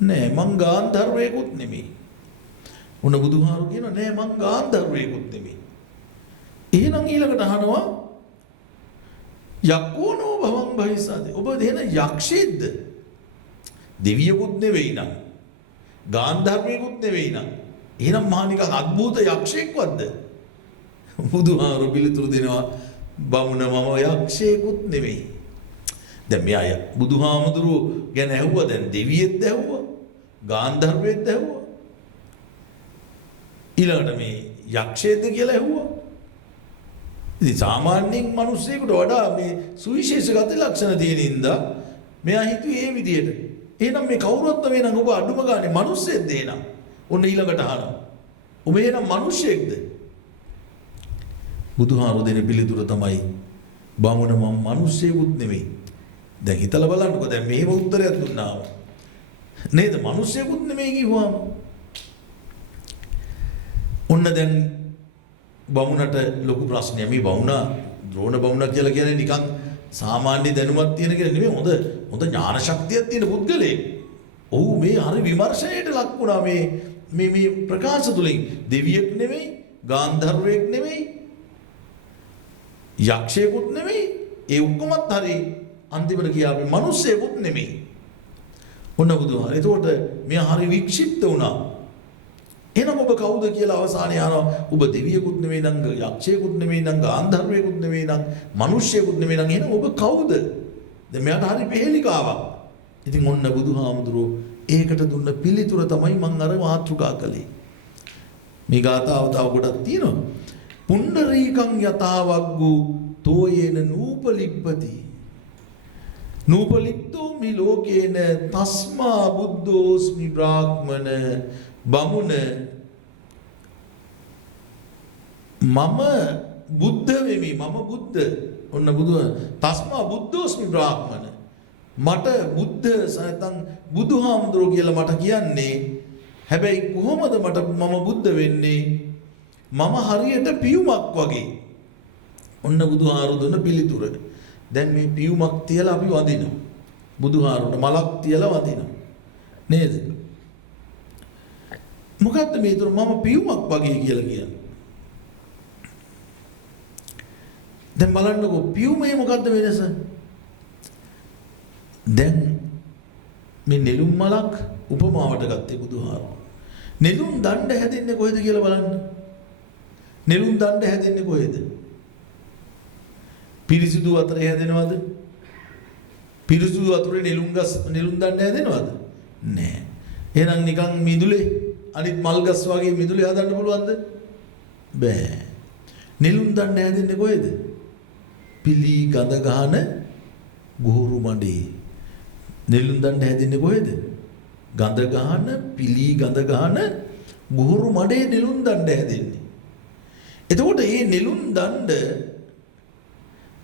නෑ මං ගාන්ධර්වයෙකුත් නෙමෙයි. උන බුදුහාර කියනවා නෑ මං ගාන්ධර්වයෙකුත් නෙමෙයි. එහෙනම් ඊළඟට අහනවා යක්කෝනෝ භවං භවිස්සති. ඔබ දෙන යක්ෂයෙක්ද? දෙවියෙකුත් නෙවෙයි නම් ගාන්ධර්වයෙකුත් නෙවෙයි නම් එහෙනම් මහා නිකන් අద్భుත යක්ෂයෙක්වත්ද? බුදුහාර පිළිතුරු දෙනවා බමුණ මම යක්ෂයෙකුත් නෙවෙයි. දැන් මෙයා බුදුහාමුදුරුවෝ ගැන ඇහුවා දැන් දෙවියෙක්ද ඇහුවා ගාන්ධර්වයෙක්ද ඇහුවා ඊළඟට මේ යක්ෂයෙක්ද කියලා ඇහුවා. ඉතින් සාමාන්‍යයෙන් මිනිස්සෙකුට වඩා මේ සුවිශේෂ ගති ලක්ෂණ තියෙන ඉඳා මෙයා හිතුවේ මේ විදියට. එහෙනම් මේ කවුරුත් නෙවෙයි නම් ඔබ අඩුම ගානේ මිනිස්සෙක්ද එහෙනම්? ඔන්න ඊළඟට අහනවා. ඔබ එහෙනම් මිනිස්සෙක්ද? බුදුහාරු දෙන පිළිතුර තමයි බමුණ මම මිනිස්සෙකුත් නෙවෙයි. දැන් හිතලා බලන්නකෝ දැන් මෙහෙම උත්තරයක් දුන්නා. නේද? මිනිස්සෙකුත් නෙමෙයි කිව්වම. ඔන්න දැන් බමුණට ලොකු ප්‍රශ්නයක්. මේ බමුණා ද්‍රෝණ බමුණා කියලා කියන්නේ නිකන් සාමාන්‍ය දැනුමක් තියෙන කෙනෙක් නෙමෙයි. හොඳ ඥාන ශක්තියක් තියෙන පුද්ගලයෙක්. ඔව් මේ හරි විමර්ශනයට ලක් වුණා මේ ප්‍රකාශ තුලින්. දෙවියෙක් නෙමෙයි, ගාන්ධර්වයෙක් නෙමෙයි, යක්ෂයෙකුත් නෙමෙයි. ඒ ඔක්කොමත් හරි අන්තිමට කියාවේ මිනිස්සෙකුත් නෙමෙයි. ඔන්න බුදුහාම. එතකොට මෙයා හරි වික්ෂිප්ත වුණා. එහෙනම් ඔබ කවුද කියලා අවසානයේ අහනවා. ඔබ දෙවියෙකුත් නෙමෙයි නම්, යක්ෂයෙකුත් නෙමෙයි නම්, ගාන්ධර්වයෙකුත් නෙමෙයි නම්, මිනිස්සෙකුත් නෙමෙයි නම් එහෙනම් ඔබ කවුද? දැන් මෙයාට හරි පෙහෙලිකාවක්. ඉතින් ඔන්න බුදුහාමුදුරුවෝ ඒකට දුන්න පිළිතුර තමයි මම අර මාතෘකා කළේ. මේ ගාථාව තව කොටක් තියෙනවා. පුණ්ඩරීකං යතාවග්ගු තෝයේන නූපලිප්පති. නූපලිප්තෝ මේ ලෝකේන තස්මා බුද්ධෝස්මි බ්‍රාහ්මන බමුණ මම බුද්ධ වෙමි. මම බුද්ධ. ඔන්න බුදුහ තස්මා බුද්ධෝස්මි බ්‍රාහ්මන. මට බුද්ධ නැත්නම් බුදුහාමුදුරුවෝ කියලා මට කියන්නේ. හැබැයි කොහොමද මම බුද්ධ වෙන්නේ? මම හරියට පියුමක් වගේ. ඔන්න බුදුහාරු දුන්න පිළිතුර. දැන් මේ පියුමක් තියලා අපි වදිනවා. බුදුහාරුන්ට මලක් තියලා වදිනවා. නේද? මොකද්ද මේ තුර මම පියුමක් වගේ කියලා කියන්නේ? දැන් බලන්නකෝ පියුමේ මොකද්ද වෙනස? දැන් මේ නෙළුම් මලක් උපමාවට ගත්තේ බුදුහාරු. නෙළුම් දණ්ඩ හැදෙන්නේ කොහෙද කියලා බලන්න. නෙළුම් දණ්ඩ හැදෙන්නේ කොහෙද? පිරිසිදු වතුරේ හැදෙනවද? පිරිසිදු වතුරේ නෙළුම් දණ්ඩ හැදෙනවද? නෑ. එහෙනම් නිකන් මිදුලේ අනිත් මල් ගස් වගේ මිදුලේ හදන්න පුළුවන්ද? බෑ. නෙළුම් දණ්ඩ හැදෙන්නේ කොහෙද? පිලි ගඳ ගහන ගුහුරු මඩේ. නෙළුම් දණ්ඩ හැදෙන්නේ කොහෙද? ගඳ ගහන පිලි ගඳ ගහන ගුහුරු මඩේ නෙළුම් දණ්ඩ හැදෙන්නේ. එතකොට මේ නෙළුම් දණ්ඩ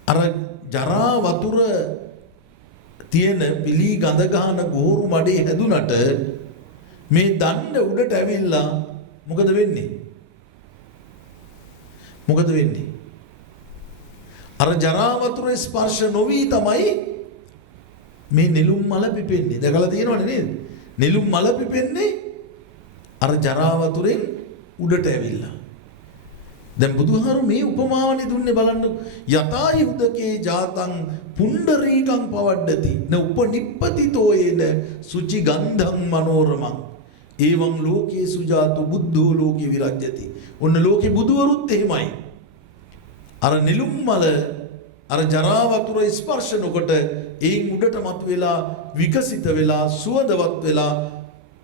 අර ජරා වතුර තියෙන පිලි ගඳ ගහන ගුහුරු මඩේ හැදුනට මේ දණ්ඩ උඩට ඇවිල්ලා මොකද වෙන්නේ? මොකද වෙන්නේ? අර ජරා වතුරේ ස්පර්ශ නොවි තමයි මේ නෙළුම් මල පිපෙන්නේ. දැකලා තියෙනවනේ නේද? නෙළුම් මල පිපෙන්නේ අර ජරා වතුරෙන් උඩට ඇවිල්ලා. දැන් බුදුහාරු මේ උපමාවනේ දුන්නේ බලන්න. යතායි උදකේ ජාතං පුණ්ඩරීකං පවඩ්ඩති න උපනිප්පතිතෝ යේන සුචි ගන්ධං මනෝරමං එවං ලෝකේ සුජාතු බුද්ධෝ ලෝකේ විරජ්‍යති. ඔන්න ලෝකේ බුදුවරුත් එහෙමයි. අර නෙළුම් මල අර ජරා වතුර ස්පර්ශ නොකොට ඒන් උඩට මතුවලා විකසිත වෙලා සුවඳවත් වෙලා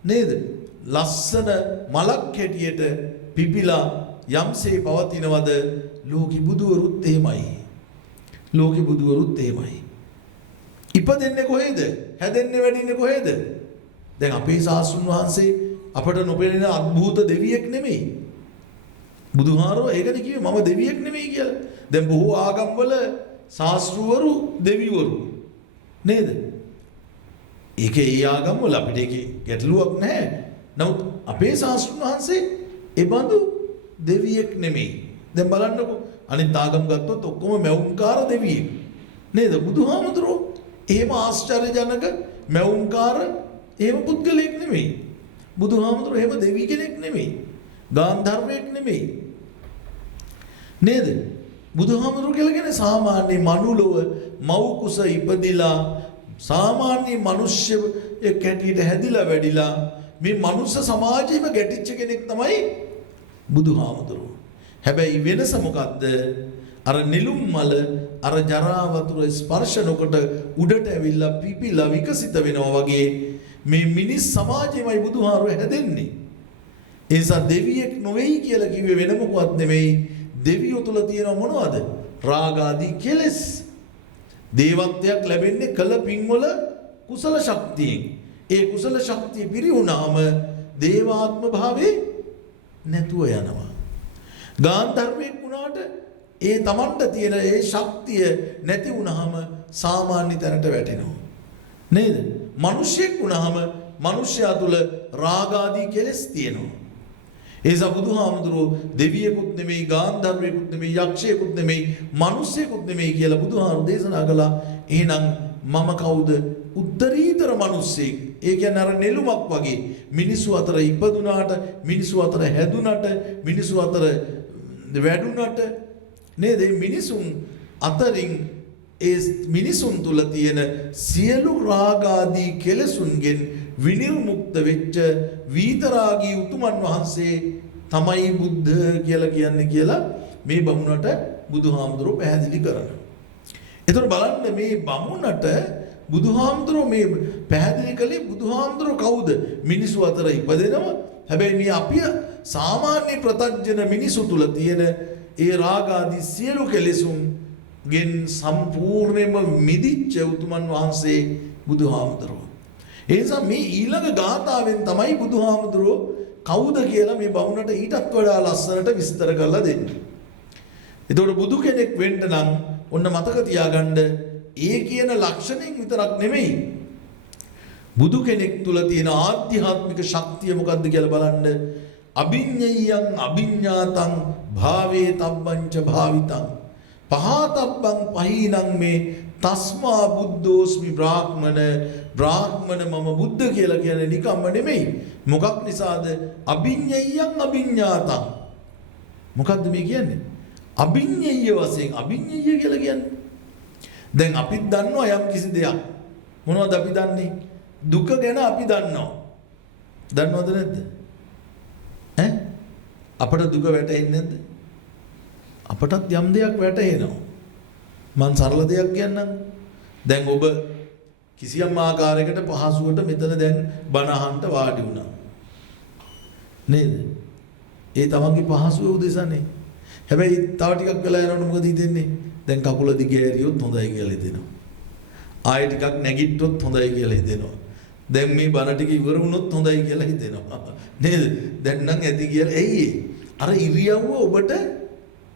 නේද? ලස්සන මලක් හැටියට පිපිලා යම්සේ පවතිනවද? ලෝකෙ බුදුවරුත් එහෙමයි. ලෝකෙ බුදුවරුත් එහෙමයි. ඉපදෙන්නේ කොහෙද? හැදෙන්නේ වැඩින්නේ කොහෙද? දැන් අපේ ශාස්ත්‍රඥ වහන්සේ අපට නොපෙනෙන අద్භූත දෙවියෙක් නෙමෙයි. බුදුහාරෝ ඒකද කිව්වේ මම දෙවියෙක් නෙමෙයි කියලා. දැන් බොහෝ ආගම්වල ශාස්ත්‍රවරු දෙවිවරු නේද? ඒකේ ඒ ආගම්වල අපිට ඒකේ ගැටලුවක් නැහැ. නමුත් අපේ ශාස්ත්‍රඥ වහන්සේ ඒ බඳු දෙවියෙක් නෙමෙයි. දැන් බලන්නකෝ අනිත් ආගම් ගත්තොත් ඔක්කොම මැවුම්කාර දෙවියෙක් නේද? බුදුහාමුදුරුවෝ එහෙම ආශ්චර්යජනක මැවුම්කාර එහෙම පුද්ගලයෙක් නෙමෙයි. බුදුහාමුදුරුවෝ එහෙම දෙවි කෙනෙක් නෙමෙයි. ගාන්ධර්වයෙක් නෙමෙයි. නේද? බුදුහාමුදුරුවෝ කියලා කියන්නේ සාමාන්‍ය මනුලොව මව් කුස ඉපදිලා සාමාන්‍ය මිනිස්සෙක් හැටියට හැදිලා වැඩිලා මේ මනුස්ස සමාජයේම ගැටිච්ච කෙනෙක් තමයි බුදුහාමුදුරුවෝ. හැබැයි වෙනස මොකද්ද? අර නෙළුම් මල අර ජරා වතුර ස්පර්ශ නොකොට උඩට ඇවිල්ලා පිපිලා විකසිත වෙනවා වගේ මේ මිනිස් සමාජයමයි බුදුහාමුදුරුවෝ හැදෙන්නේ. ඒ නිසා දෙවියෙක් නොවේයි කියලා කිව්වේ වෙන මොකවත් නෙමෙයි. දෙවියෝ තුල තියෙන මොනවද? රාග ආදී කෙලෙස්. දේවත්වයක් ලැබෙන්නේ කළ පින්වල කුසල ශක්තියෙන්. ඒ කුසල ශක්තිය පිරිහුණාම දේවාත්ම භාවයේ නැතුව යනවා. ගාන්ධර්වයෙක් වුණාට ඒ Tamanට තියෙන ඒ ශක්තිය නැති වුණාම සාමාන්‍ය තැනට වැටෙනවා. නේද? මිනිසෙක් වුණාම මනුෂ්‍යයා තුල රාග ආදී කෙලෙස් තියෙනවා. ඒ සබුදුහාමුදුරුවෝ දෙවියෙකුත් නෙමෙයි, ගාන්ධර්වයෙකුත් නෙමෙයි, යක්ෂයෙකුත් නෙමෙයි, මිනිස්සෙකුත් නෙමෙයි කියලා බුදුහාමුදුරුවෝ දේශනා කළා. එහෙනම් මම කවුද? උත්තරීතර මිනිස්සෙක්. ඒ කියන්නේ අර නෙළුමක් වගේ මිනිසු අතර ඉපදුනාට, මිනිසු අතර හැදුනට, මිනිසු අතර වැඩුණට නේද? මිනිසුන් අතරින් ඒ මිනිසුන් තුල තියෙන සියලු රාග ආදී කෙලෙසුන්ගෙන් විනිර්මුක්ත වෙච්ච විතරාගී උතුමන් වහන්සේ තමයි බුද්ධ කියලා කියන්නේ කියලා මේ බමුණට බුදුහාමුදුරුවෝ පැහැදිලි කරනවා. ඒතර බලන්න මේ බමුණට බුදුහාමුදුරුවෝ මේ පැහැදිලි කළේ බුදුහාමුදුරුවෝ කවුද? මිනිසු අතර ඉපදෙනවා. හැබැයි මේ අපි සාමාන්‍ය ප්‍රත්‍යජන මිනිසු තුල තියෙන ඒ රාග ආදී සියලු කෙලෙසුන් ගෙන් සම්පූර්ණයෙන්ම මිදිච්ච උතුමන් වහන්සේ බුදුහාමුදුරුවෝ. ඒ නිසා මේ ඊළඟ ගාථාවෙන් තමයි බුදුහාමුදුරුවෝ කවුද කියලා මේ බමුණට ඊටත් වඩා ලස්සනට විස්තර කරලා දෙන්නේ. එතකොට බුදු කෙනෙක් වෙන්න නම් ඔන්න මතක තියාගන්න ඒ කියන ලක්ෂණයෙන් විතරක් නෙමෙයි. බුදු කෙනෙක් තුල තියෙන ආධ්‍යාත්මික ශක්තිය මොකද්ද කියලා බලන්න. අභිඤ්ඤයං අභිඤ්ඤාතං භාවේ තබ්බංච භාවිතං පහතබ්බං පහීනං මේ තස්මා බුද්ධෝස්මි බ්‍රාහ්මණ මම බුද්ධ කියලා කියන්නේ නිකම්ම නෙමෙයි. මොකක් නිසාද? අභිඤ්ඤයං අභිඤ්ඤාතං. මොකද්ද මේ කියන්නේ? අභිඤ්ඤය වශයෙන් අභිඤ්ඤය කියලා කියන්නේ. දැන් අපිත් දන්නවා යම් කිසි දෙයක්. මොනවද අපි දන්නේ? දුක ගැන අපි දන්නවා. දන්නවද නැද්ද? අපට දුක වැටහෙන්නේ නැද්ද? අපටත් යම් දෙයක් වැටහෙනවා. මං සරල දෙයක් කියන්නම්. දැන් ඔබ කිසියම් ආකාරයකට පහසුවට මෙතන දැන් බණ අහන්න වාඩි වුණා. නේද? ඒ තමන්ගේ පහසුව උදෙසානේ. හැබැයි තව ටිකක් වෙලා යනකොට මොකද හිතෙන්නේ? දැන් කකුල දිගේ ඇරියොත් හොඳයි කියලා හිතෙනවා. ආයෙ ටිකක් නැගිට්ටොත් හොඳයි කියලා හිතෙනවා. දැන් මේ බණ ටික ඉවර වුණොත් හොඳයි කියලා හිතෙනවා. නේද? දැන් නම් ඇති කියලා. ඇයි අර ඉරියව්ව ඔබට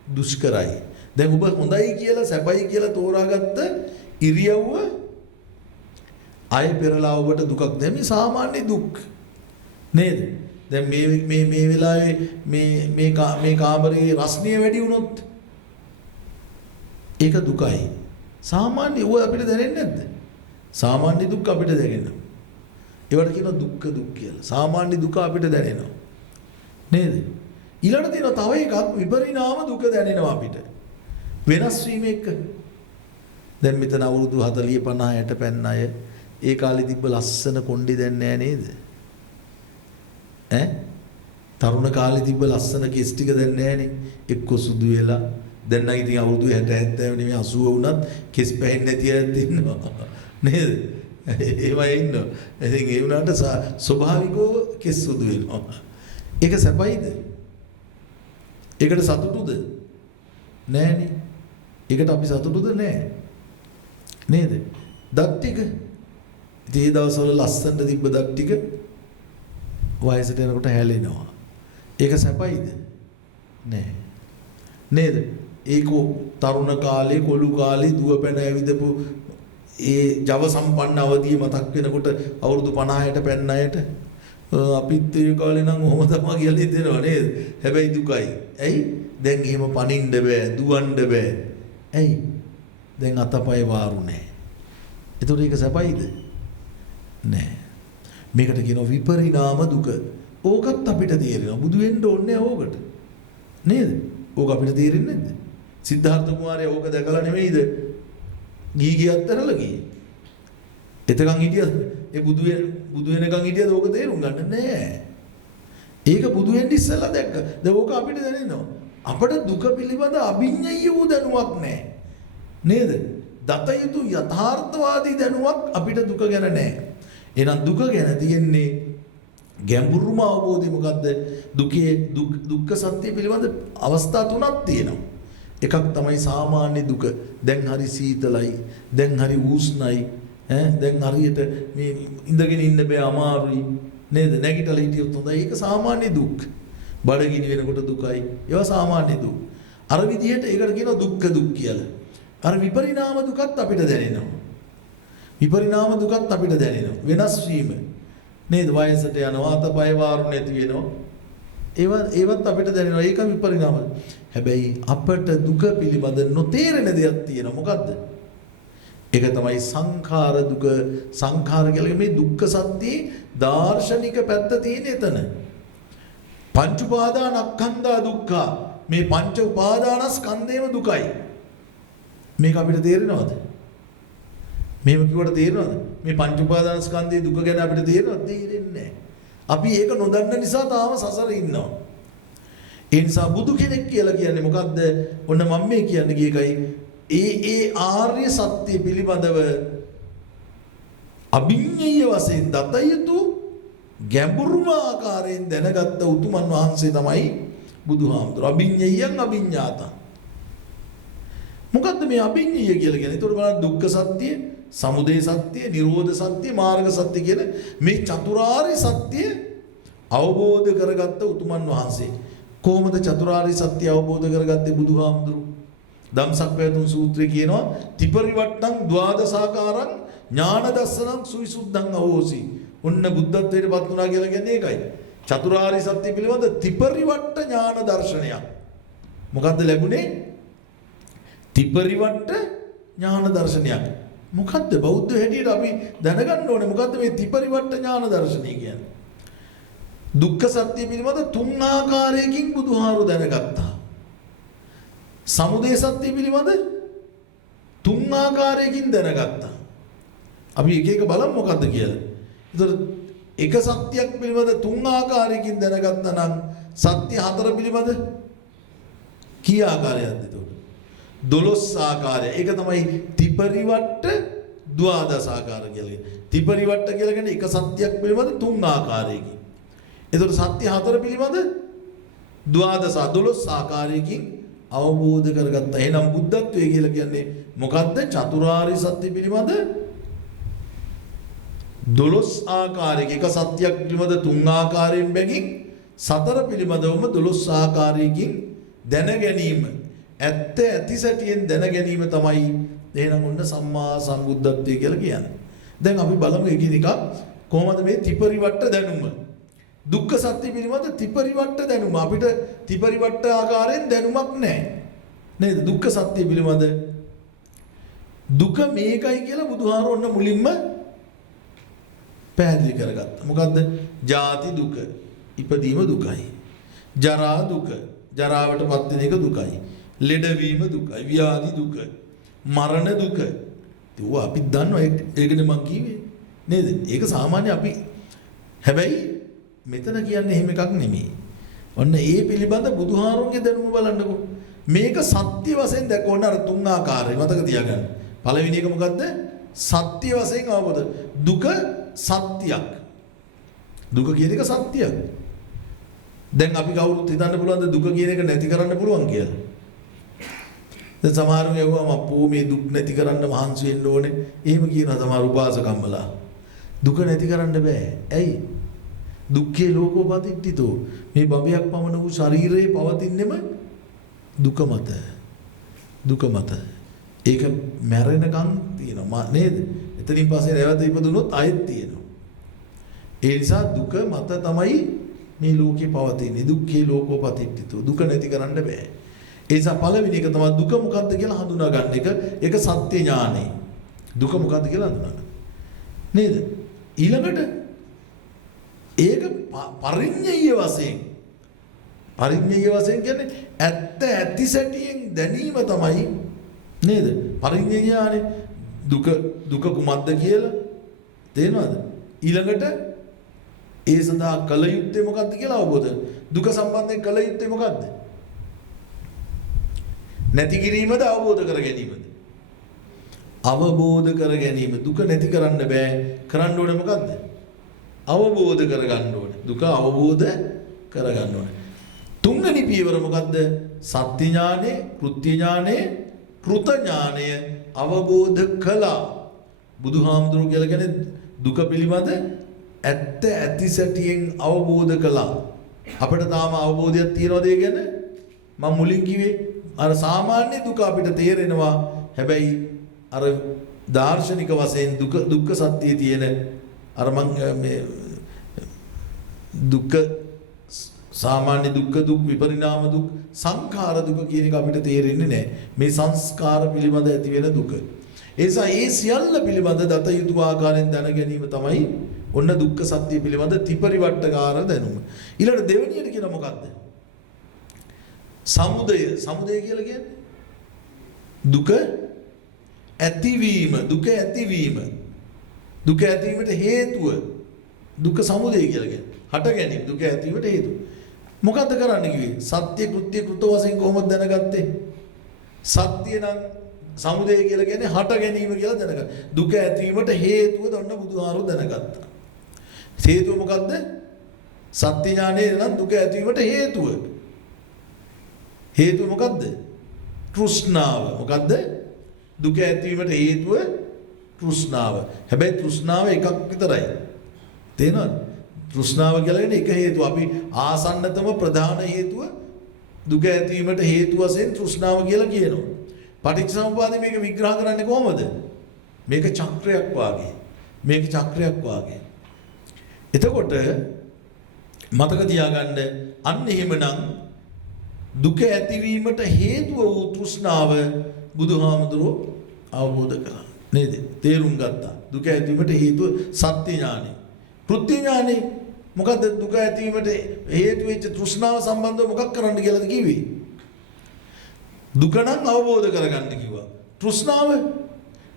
දුෂ්කරයි. දැන් ඔබ හොඳයි කියලා සැපයි කියලා තෝරාගත්ත ඉරියව්ව ආයෙ පෙරලා ඔබට දුකක් දෙන්නේ. මේ සාමාන්‍ය දුක්. නේද? දැන් මේ වෙලාවේ මේ කාමරේ රස්නිය වැඩි වුණොත් ඒක දුකයි. සාමාන්‍ය ඔය අපිට දැනෙන්නේ නැද්ද? සාමාන්‍ය දුක් අපිට දැනෙනවා. ඒවට කියනවා දුක්ඛ දුක් කියලා. සාමාන්‍ය දුක අපිට දැනෙනවා. නේද? ඊළඟට තියෙනවා තව එකක් විපරිණාම දුක දැනෙනවා අපිට. වෙනස් වීම එක. දැන් මෙතන අවුරුදු 40 50 60 පෙන්න අය ඒ කාලේ තිබ්බ ලස්සන කොණ්ඩේ දැන් නෑ නේද? තරුණ කාලේ තිබ්බ ලස්සන කෙස් ටික දැන් නෑනේ. එක්ක සුදු වෙලා දැන් නම් ඉතින් අවුරුදු 60 70 නෙමෙයි 80 වුණත් කෙස් පැහෙන්නේ නැති අයත් ඉන්නවා. නේද? ඒවා ඉන්නවා. ඉතින් ඒ වුණාට ස්වභාවිකව කෙස් සුදු වෙනවා. ඒක සැපයිද? ඒකට සතුටුද? නෑනේ. ඒකට අපි සතුටුද? නෑ. නේද? දත් ටික ඉතින් ඒ දවස්වල ලස්සනට තිබ්බ දත් ටික වයසට යනකොට හැලෙනවා. ඒක සැපයිද? නෑ. නේද? ඒක තරුණ කාලේ කොළු කාලේ දුවපැන ඇවිදපු ඒ ජව සම්පන්න අවධිය මතක් වෙනකොට අවුරුදු 50ට පෙන්න අයට අපිත් ඒ කාලේ නම් ඔහොම තමයි කියලා හිතෙනවා නේද? හැබැයි දුකයි. ඇයි? දැන් එහෙම පනින්න බෑ, දුවන්න බෑ. ඇයි? දැන් අතපය වාරු නෑ. ඒතකොට ඒක සැපයිද? නෑ. මේකට කියනවා විපරිණාම දුක. ඕකත් අපිට තේරෙනවා. බුදු වෙන්න ඕනේ ඕකට. නේද? ඕක අපිට තේරෙන්නේ නැද්ද? සිද්ධාර්ථ කුමාරයා ඕක දැකලා නෙමෙයිද ගිහියත් තරලා ගියේ. එතකන් හිටියද? ඒ බුදු වෙනකන් හිටියද ඕක තේරුම් ගන්න නෑ. ඒක බුදු වෙන්න ඉස්සෙල්ලා දැක්ක. දැන් ඕක අපිට දැනෙනවා. අපට දුක පිළිබඳ අභිඤ්ඤය වූ දැනුමක් නෑ. නේද? දත යුතු යථාර්ථවාදී දැනුමක් අපිට දුක ගැන නෑ. එහෙනම් දුක ගැන තියෙන්නේ ගැඹුරුම අවබෝධය මොකද්ද? දුක්ඛ සත්‍ය පිළිබඳ අවස්ථා තුනක් තියෙනවා. එකක් තමයි සාමාන්‍ය දුක. දැන් හරි සීතලයි, දැන් හරි උෂ්ණයි, දැන් හරියට මේ ඉඳගෙන ඉන්න බෑ අමාරුයි. නේද? නැගිටලා හිටියොත් හොඳයි. ඒක සාමාන්‍ය දුක්. බඩගිනි වෙනකොට දුකයි. ඒවා සාමාන්‍ය දුක්. අර විදිහට ඒකට කියනවා දුක්ඛ දුක් කියලා. අර විපරිණාම දුකත් අපිට දැනෙනවා. විපරිණාම දුකත් අපිට දැනෙනවා. වෙනස් වීම. නේද? වයසට යනවා, අතපය වාරු නැති වෙනවා. ඒවත් අපිට දැනෙනවා. ඒක විපරිණාමයි. හැබැයි අපට දුක පිළිබඳ නොතේරෙන දෙයක් තියෙනවා. මොකද්ද? ඒක තමයි සංඛාර දුක. සංඛාර කියලා මේ දුක්ඛ සත්‍යයේ දාර්ශනික පැත්ත තියෙන එතන. පංච උපාදානස්කන්ධා දුක්ඛ. මේ පංච උපාදානස්කන්ධේම දුකයි. මේක අපිට තේරෙනවද? මේව කිව්වට තේරෙනවද? මේ පංච උපාදානස්කන්ධයේ දුක ගැන අපිට තේරෙනවද? තේරෙන්නේ නැහැ. අපි ඒක නොදන්න නිසා තාම සසරේ ඉන්නවා. ඒ නිසා බුදු කෙනෙක් කියලා කියන්නේ මොකද්ද? ඔන්න මම මේ කියන්නේ ගියකයි ඒ ආර්ය සත්‍ය පිළිබඳව අභිඤ්ඤය වශයෙන් දත යුතු ගැඹුරුම ආකාරයෙන් දැනගත්ත උතුමන් වහන්සේ තමයි බුදුහාමුදුරුවෝ. අභිඤ්ඤයයන් අභිඤ්ඤාතං. මොකද්ද මේ අභිඤ්ඤය කියලා කියන්නේ? ඒතකොට බලන්න දුක්ඛ සත්‍ය, සමුදය සත්‍ය, නිරෝධ සත්‍ය, මාර්ග සත්‍ය කියන මේ චතුරාර්ය සත්‍ය අවබෝධ කරගත්ත උතුමන් වහන්සේ. කොහොමද චතුරාර්ය සත්‍ය අවබෝධ කරගත්තේ බුදුහාමුදුරුවෝ? ධම්සක්වැතුන් සූත්‍රයේ කියනවා ත්‍රිපරිවට්ටං ද්වාදසාකාරං ඥාන දස්සනං සුවිසුද්ධං අවෝසි. ඔන්න බුද්ධත්වයට පත් වුණා කියලා කියන්නේ ඒකයි. චතුරාර්ය සත්‍ය පිළිබඳ ත්‍රිපරිවට්ට ඥාන දර්ශනයක්. මොකද්ද ලැබුණේ? ත්‍රිපරිවට්ට ඥාන දර්ශනයක්. මොකද්ද බෞද්ධ හැටියට අපි දැනගන්න ඕනේ මොකද්ද මේ ත්‍රිපරිවට්ට ඥාන දර්ශනය කියන්නේ? දුක්ඛ සත්‍ය පිළිබඳ තුන් ආකාරයකින් බුදුහාරු දැනගත්තා. සමුදය සත්‍ය පිළිබඳ තුන් ආකාරයකින් දැනගත්තා. අපි එක එක බලමු මොකද්ද කියලා. ඒතර එක සත්‍යයක් පිළිබඳ තුන් ආකාරයකින් දැනගත්තා නම් සත්‍ය හතර පිළිබඳ කී ආකාරයක්ද එතකොට? 12 ආකාරය. ඒක තමයි ත්‍රිපරිවට්ට ද්වාදසාකාර කියලා කියන්නේ. ත්‍රිපරිවට්ට කියලා කියන්නේ එක සත්‍යයක් පිළිබඳ තුන් ආකාරයකින්. ඒතර සත්‍ය හතර පිළිබඳ 12 ආකාරයකින් අවබෝධ කරගත්තා. එහෙනම් බුද්ධත්වයේ කියලා කියන්නේ මොකද්ද? චතුරාර්ය සත්‍ය පිළිබඳ 12 ආකාරයක එක සත්‍යයක් පිළිබඳ තුන් ආකාරයෙන් බැගින් සතර පිළිබඳවම 12 ආකාරයකින් දැන ගැනීම. ඇත්ත ඇති සැටියෙන් දැන ගැනීම තමයි එහෙනම් ඔන්න සම්මා සම්බුද්ධත්වය කියලා කියන්නේ. දැන් අපි බලමු එකිනෙක කොහොමද මේ ත්‍රිපරිවට්ට දැනුම. දුක්ඛ සත්‍ය පිළිබඳ ත්‍රිපරිවට්ට දැනුම. අපිට ත්‍රිපරිවට්ට ආකාරයෙන් දැනුමක් නැහැ. නේද? දුක්ඛ සත්‍ය පිළිබඳ දුක මේකයි කියලා බුදුහාරෝ ඔන්න මුලින්ම පැහැදිලි කරගත්තා. මොකද්ද? ජාති දුක. ඉපදීම දුකයි. ජරා දුක. ජරාවටපත් වෙන එක දුකයි. ලෙඩවීම දුකයි. ව්‍යාධි දුක. මරණ දුක. ඒව අපි දන්නවා. ඒකනේ මං කිව්වේ. නේද? ඒක සාමාන්‍ය අපි හැබැයි මෙතන කියන්නේ එහෙම එකක් නෙමෙයි. ඔන්න ඒ පිළිබඳ බුදුහාරුන්ගේ දැනුම බලන්නකෝ. මේක සත්‍ය වශයෙන් දැක්කොත් අර තුන් ආකාරය මතක තියාගන්න. පළවෙනි එක මොකද්ද? සත්‍ය වශයෙන් අවබෝධ. දුක සත්‍යයක්. දුක කියන එක සත්‍යයක්. දැන් අපි කවුරුත් හිතන්න පුළුවන්ද දුක කියන එක නැති කරන්න පුළුවන් කියලා? දැන් සමහරව යවුවම අපෝ මේ දුක් නැති කරන්න මහන්සි වෙන්න ඕනේ. එහෙම කියනවා සමහර උපාසකම්මලා. දුක නැති කරන්න බෑ. ඇයි? දුක්ඛේ ලෝකෝපතිට්ඨිතෝ. මේ බබයක් පමණ වූ ශරීරයේ පවතින්නෙම දුක මත. දුක මත. ඒක මැරෙනකන් තියෙනවා නේද? එතනින් පස්සේ නැවත ඉපදුනොත් ආයෙත් තියෙනවා. ඒ නිසා දුක මත තමයි මේ ලෝකේ පවතින්නේ. දුක්ඛේ ලෝකෝපතිට්ඨිතෝ. දුක නැති කරන්න බෑ. ඒ නිසා පළවෙනි එක තමයි දුක මොකක්ද කියලා හඳුනා ගන්න එක. ඒක සත්‍ය ඥානෙ. දුක මොකක්ද කියලා හඳුනා ගන්න. නේද? ඊළඟට ඒක පරිඤ්ඤය වශයෙන් කියන්නේ ඇත්ත ඇති සැටියෙන් දැනීම තමයි නේද? පරිඤ්ඤය ඥානෙ දුක කුමක්ද කියලා තේනවද? ඊළඟට ඒ සඳහා කල යුත්තේ මොකක්ද කියලා අවබෝධ. දුක සම්බන්ධයෙන් කල යුත්තේ මොකක්ද? නැති කිරීමද අවබෝධ කර ගැනීමද? අවබෝධ කර ගැනීම. දුක නැති කරන්න බෑ. කරන්න ඕනේ මොකද්ද? අවබෝධ කරගන්න ඕනේ. දුක අවබෝධ කරගන්න ඕනේ. තුන්වෙනි පියවර මොකද්ද? සත්‍ය ඥානෙ, කෘත්‍ය ඥානෙ, කෘත ඥානය අවබෝධ කළා. බුදුහාමුදුරුවෝ කියලා කියන්නේ දුක පිළිබඳ ඇත්ත ඇති සැටියෙන් අවබෝධ කළා. අපිට තාම අවබෝධයක් තියනවද ඒ ගැන? මම මුලින් කිව්වේ අර සාමාන්‍ය දුක අපිට තේරෙනවා. හැබැයි අර දාර්ශනික වශයෙන් දුක්ඛ සත්‍යයේ තියෙන අර මම මේ දුක සාමාන්‍ය දුක් විපරිණාම දුක් සංඛාර දුක කියන එක අපිට තේරෙන්නේ නැහැ. මේ සංස්කාර පිළිබඳ ඇති වෙන දුක. ඒ නිසා ඒ සියල්ල පිළිබඳ දත යුතු ආකාරයෙන් දැන ගැනීම තමයි ඔන්න දුක්ඛ සත්‍ය පිළිබඳ ත්‍රිපරිවට්ටකාර දැනුම. ඊළඟ දෙවෙනියට කියන මොකද්ද? සමුදය. සමුදය කියලා කියන්නේ දුක ඇතිවීම. දුක ඇතිවීම. දුක ඇතිවීමට හේතුව. දුක්ඛ සමුදය කියලා කියන්නේ. හට ගැනීම. දුක ඇතිවීමට හේතුව. මොකද්ද කරන්න කිව්වේ? සත්‍ය කෘත්‍ය කෘත වශයෙන් කොහොමද දැනගත්තේ? සත්‍ය නම් සමුදය කියලා කියන්නේ හට ගැනීම කියලා දැනගන්න. දුක ඇතිවීමට හේතුව දන්න බුදුහාරෝ දැනගත්තා. හේතුව මොකද්ද? සත්‍ය ඥානයේ නම් දුක ඇතිවීමට හේතුව. හේතුව මොකද්ද? තෘෂ්ණාව. මොකද්ද? දුක ඇතිවීමට හේතුව තෘෂ්ණාව. හැබැයි තෘෂ්ණාව එකක් විතරයි. තේනවද? තෘෂ්ණාව කියලා කියන්නේ එක හේතුව. අපි ආසන්නතම ප්‍රධාන හේතුව දුක ඇතිවීමට හේතු වශයෙන් තෘෂ්ණාව කියලා කියනවා. පටිච්චසමුප්පාදේ මේක විග්‍රහ කරන්නේ කොහොමද? මේක චක්‍රයක් වාගේ. මේක චක්‍රයක් වාගේ. එතකොට මතක තියාගන්න අන්න එහෙමනම් දුක ඇතිවීමට හේතුව වූ තෘෂ්ණාව බුදුහාමුදුරුවෝ අවබෝධ කළා. නේද? තේරුම් ගත්තා. දුක ඇතිවීමට හේතුව සත්‍ය ඥානෙ. කෘත්‍ය ඥානෙ මොකද්ද දුක ඇතිවීමට හේතු වෙච්ච තෘෂ්ණාව සම්බන්ධව මොකක් කරන්න කියලාද කිව්වේ? දුක නම් අවබෝධ කරගන්න කිව්වා. තෘෂ්ණාව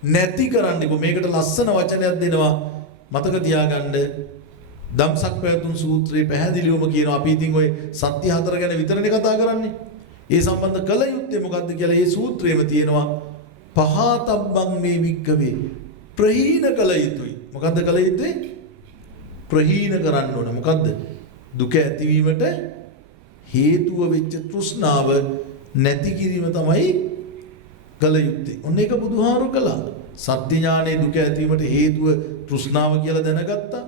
නැති කරන්න කිව්වා. මේකට ලස්සන වචනයක් දෙනවා. මතක තියාගන්න. ධම්සක් පැවතුම් සූත්‍රයේ පැහැදිලිවම කියනවා අපි ඉතින් ওই සත්‍ය හතර ගැන විතරනේ කතා කරන්නේ. ඒ සම්බන්ධ කල යුත්තේ මොකද්ද කියලා මේ සූත්‍රයේම තියෙනවා. පහතබ්බං මේ වික්කවේ ප්‍රහීන කල යුතුයි. මොකද්ද කල යුත්තේ? ප්‍රහීන කරන්න ඕන. මොකද්ද? දුක ඇතිවීමට හේතුව වෙච්ච තෘෂ්ණාව නැති කිරීම තමයි කල යුත්තේ. ඔන්න ඒක බුදුහාරු කළා. සත්‍ය ඥානයේ දුක ඇතිවීමට හේතුව තෘෂ්ණාව කියලා දැනගත්තා.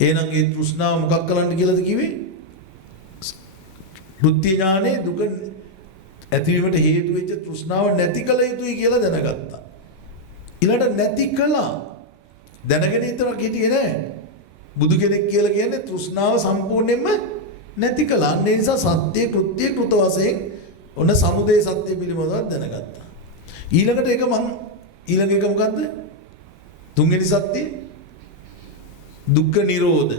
එහෙනම් ඒ තෘෂ්ණාව මොකක් කරන්න කියලාද කිව්වේ? කෘත්‍ය ඥානයේ දුක ඇතිවීමට හේතු වෙච්ච තෘෂ්ණාව නැති කල යුතුයි කියලා දැනගත්තා. ඊළඟට නැති කළා. දැනගෙන විතරක් හිටියේ නෑ. බුදු කෙනෙක් කියලා කියන්නේ තෘෂ්ණාව සම්පූර්ණයෙන්ම නැති කළා. ඒ නිසා සත්‍ය කෘත්‍ය කෘත වශයෙන් ඔන්න සමුදය සත්‍ය පිළිබඳව දැනගත්තා. ඊළඟට ඊළඟ එක මොකද්ද? තුන්වෙනි සත්‍ය දුක්ඛ නිරෝධ.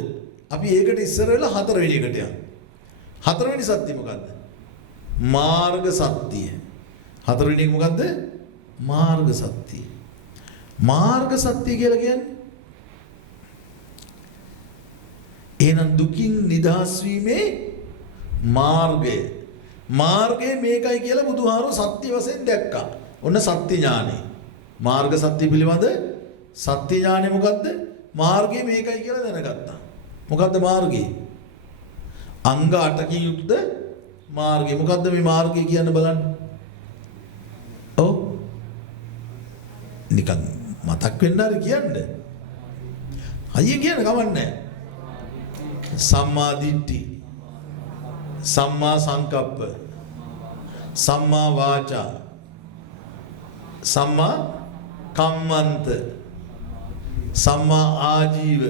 අපි ඒකට ඉස්සර වෙලා හතරවෙනි එකට යනවා. හතරවෙනි සත්‍ය මොකද්ද? මාර්ග සත්‍ය. හතරවෙනි එක මොකද්ද? මාර්ග සත්‍ය. මාර්ග සත්‍ය කියලා කියන්නේ එහෙනම් දුකින් නිදහස් වීමේ මාර්ගය. මාර්ගය මේකයි කියලා බුදුහාරෝ සත්‍ය වශයෙන් දැක්කා. ඔන්න සත්‍ය ඥානෙ. මාර්ග සත්‍ය පිළිබඳ සත්‍ය ඥානෙ මොකද්ද? මාර්ගය මේකයි කියලා දැනගත්තා. මොකද්ද මාර්ගය? අංග 8කින් යුක්ත මාර්ගය. මොකද්ද මේ මාර්ගය කියන්න බලන්න. ඔව්. නිකන් මතක් වෙන්න හරි කියන්න. අයියේ කියන කවන්නේ. සම්මා දිට්ඨි. සම්මා සංකප්ප. සම්මා වාචා. සම්මා කම්මන්ත. සම්මා ආජීව.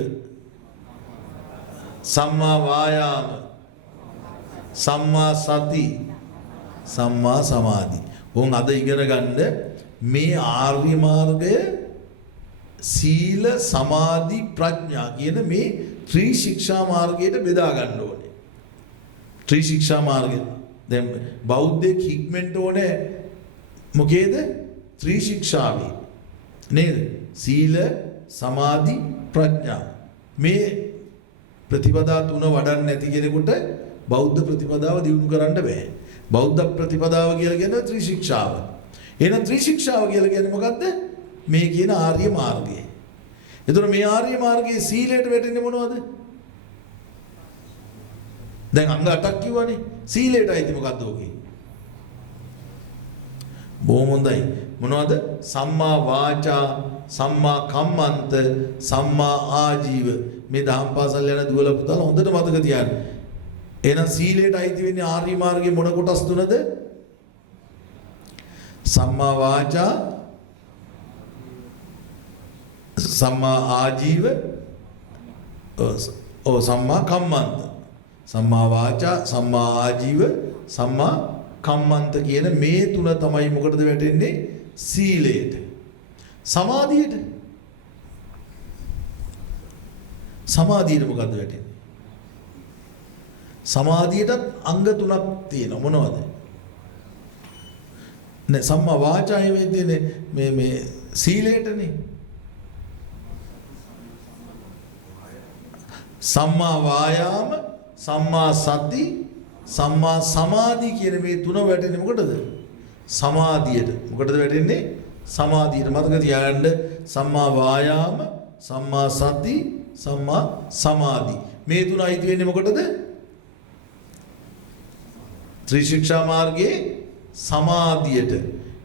සම්මා වායාම. සම්මා සති. සම්මා සමාධි. උන් අද ඉගෙන ගන්න මේ ආර්ය මාර්ගය සීල සමාධි ප්‍රඥා කියන මේ ත්‍රි ශික්ෂා මාර්ගයට බෙදා ගන්න ඕනේ. ත්‍රි ශික්ෂා මාර්ගය. දැන් බෞද්ධයෙක් හික්මෙන්න ඕනේ මොකේද? ත්‍රි ශික්ෂාවේ. නේද? සීල සමාධි ප්‍රඥා. මේ ප්‍රතිපදා තුන වඩන්නේ නැති කෙනෙකුට බෞද්ධ ප්‍රතිපදාව දියුණු කරන්න බෑ. බෞද්ධ ප්‍රතිපදාව කියලා කියන්නේ ත්‍රි ශික්ෂාව. එහෙනම් ත්‍රි ශික්ෂාව කියලා කියන්නේ මොකද්ද? මේ කියන ආර්ය මාර්ගය. එතකොට මේ ආර්ය මාර්ගයේ සීලයට වැටෙන්නේ මොනවද? දැන් අංග 8ක් කිව්වනේ. සීලයට අයිති මොකද්ද ඔකේ? බොහොම හොඳයි. මොනවද? සම්මා වාචා, සම්මා කම්මන්ත, සම්මා ආජීව. මේ දහම් පාසල් යන දුවල පුතාලා හොඳට මතක තියාගන්න. එහෙනම් සීලයට අයිති වෙන්නේ ආර්ය මාර්ගයේ මොන කොටස් තුනද? සම්මා වාචා, සම්මා ආජීව, සම්මා කම්මන්ත. සම්මා වාචා, සම්මා ආජීව, සම්මා කම්මන්ත කියන මේ තුන තමයි මොකටද වැටෙන්නේ? සීලයට. සමාධියට. සමාධියට මොකද්ද වැටෙන්නේ? සමාධියටත් අංග තුනක් තියෙනවා. මොනවද? නේ සම්මා වාචාය වෙන්නේ මේ සීලයටනේ. සම්මා වායාම, සම්මා සති, සම්මා සමාධි කියන මේ තුන වැටෙන්නේ මොකටද? සමාධියට. මොකටද වැටෙන්නේ? සමාධියට. මතක තියාගන්න සම්මා වායාම, සම්මා සති, සම්මා සමාධි. මේ තුන අයිති වෙන්නේ මොකටද? ත්‍රිශික්ෂා මාර්ගයේ සමාධියට.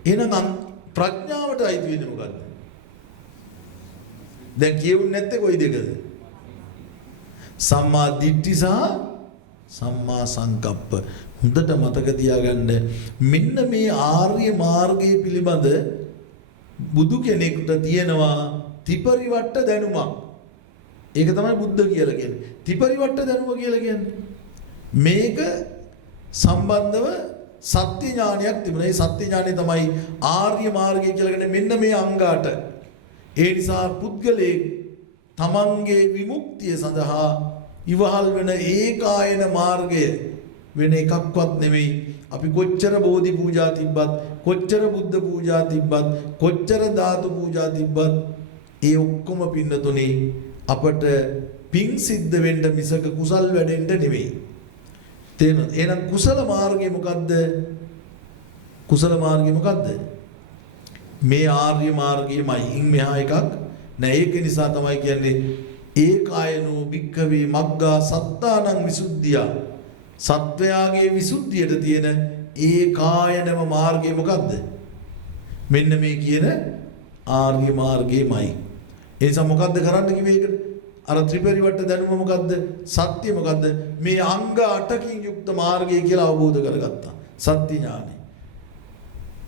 එහෙනම් ප්‍රඥාවට අයිති වෙන්නේ මොකද්ද? දැන් කියුන්නේ නැත්තේ කොයි දෙකද? සම්මා දිට්ඨි සහ සම්මා සංකප්ප. හොඳට මතක තියාගන්න. මෙන්න මේ ආර්ය මාර්ගයේ පිළිබඳ බුදු කෙනෙකුට තියෙනවා ත්‍රිපරිවට්ට දැනුමක්. ඒක තමයි බුද්ධ කියලා කියන්නේ. ත්‍රිපරිවට්ට දැනුම කියලා කියන්නේ. මේක සම්බන්ධව සත්‍ය ඥානයක් තිබුණා. ඒ සත්‍ය ඥානය තමයි ආර්ය මාර්ගය කියලා කියන්නේ මෙන්න මේ අංගාට. ඒ නිසා පුද්ගලයේ තමන්ගේ විමුක්තිය සඳහා ඉවහල් වෙන ඒකායන මාර්ගය වෙන එකක්වත් නෙමෙයි. අපි කොච්චර බෝධි පූජා තිබ්බත්, කොච්චර බුද්ධ පූජා තිබ්බත්, කොච්චර ධාතු පූජා තිබ්බත් ඒ ඔක්කොම පින්නතුනේ අපට පිං සිද්ධ වෙන්න මිසක කුසල් වැඩෙන්න නෙමෙයි. තේරෙනවද? එහෙනම් කුසල මාර්ගය මොකද්ද? කුසල මාර්ගය මොකද්ද? මේ ආර්ය මාර්ගයමයි. ඉන් මෙහා එකක් නෑ. ඒක නිසා තමයි කියන්නේ ඒකායනෝ භික්ඛවේ මග්ගා සත්තානං විසුද්ධිය. සත්වයාගේ විසුද්ධියට තියෙන ඒකායනම මාර්ගය මොකද්ද? මෙන්න මේ කියන ආර්ය මාර්ගයමයි. ඒ නිසා මොකද්ද කරන්න කිව්වේ ඒකට? අර ත්‍රිපරිවට්ට දැනුම මොකද්ද? සත්‍ය මොකද්ද? මේ අංග 8කින් යුක්ත මාර්ගය කියලා අවබෝධ කරගත්තා. සත්‍ය ඥානෙ.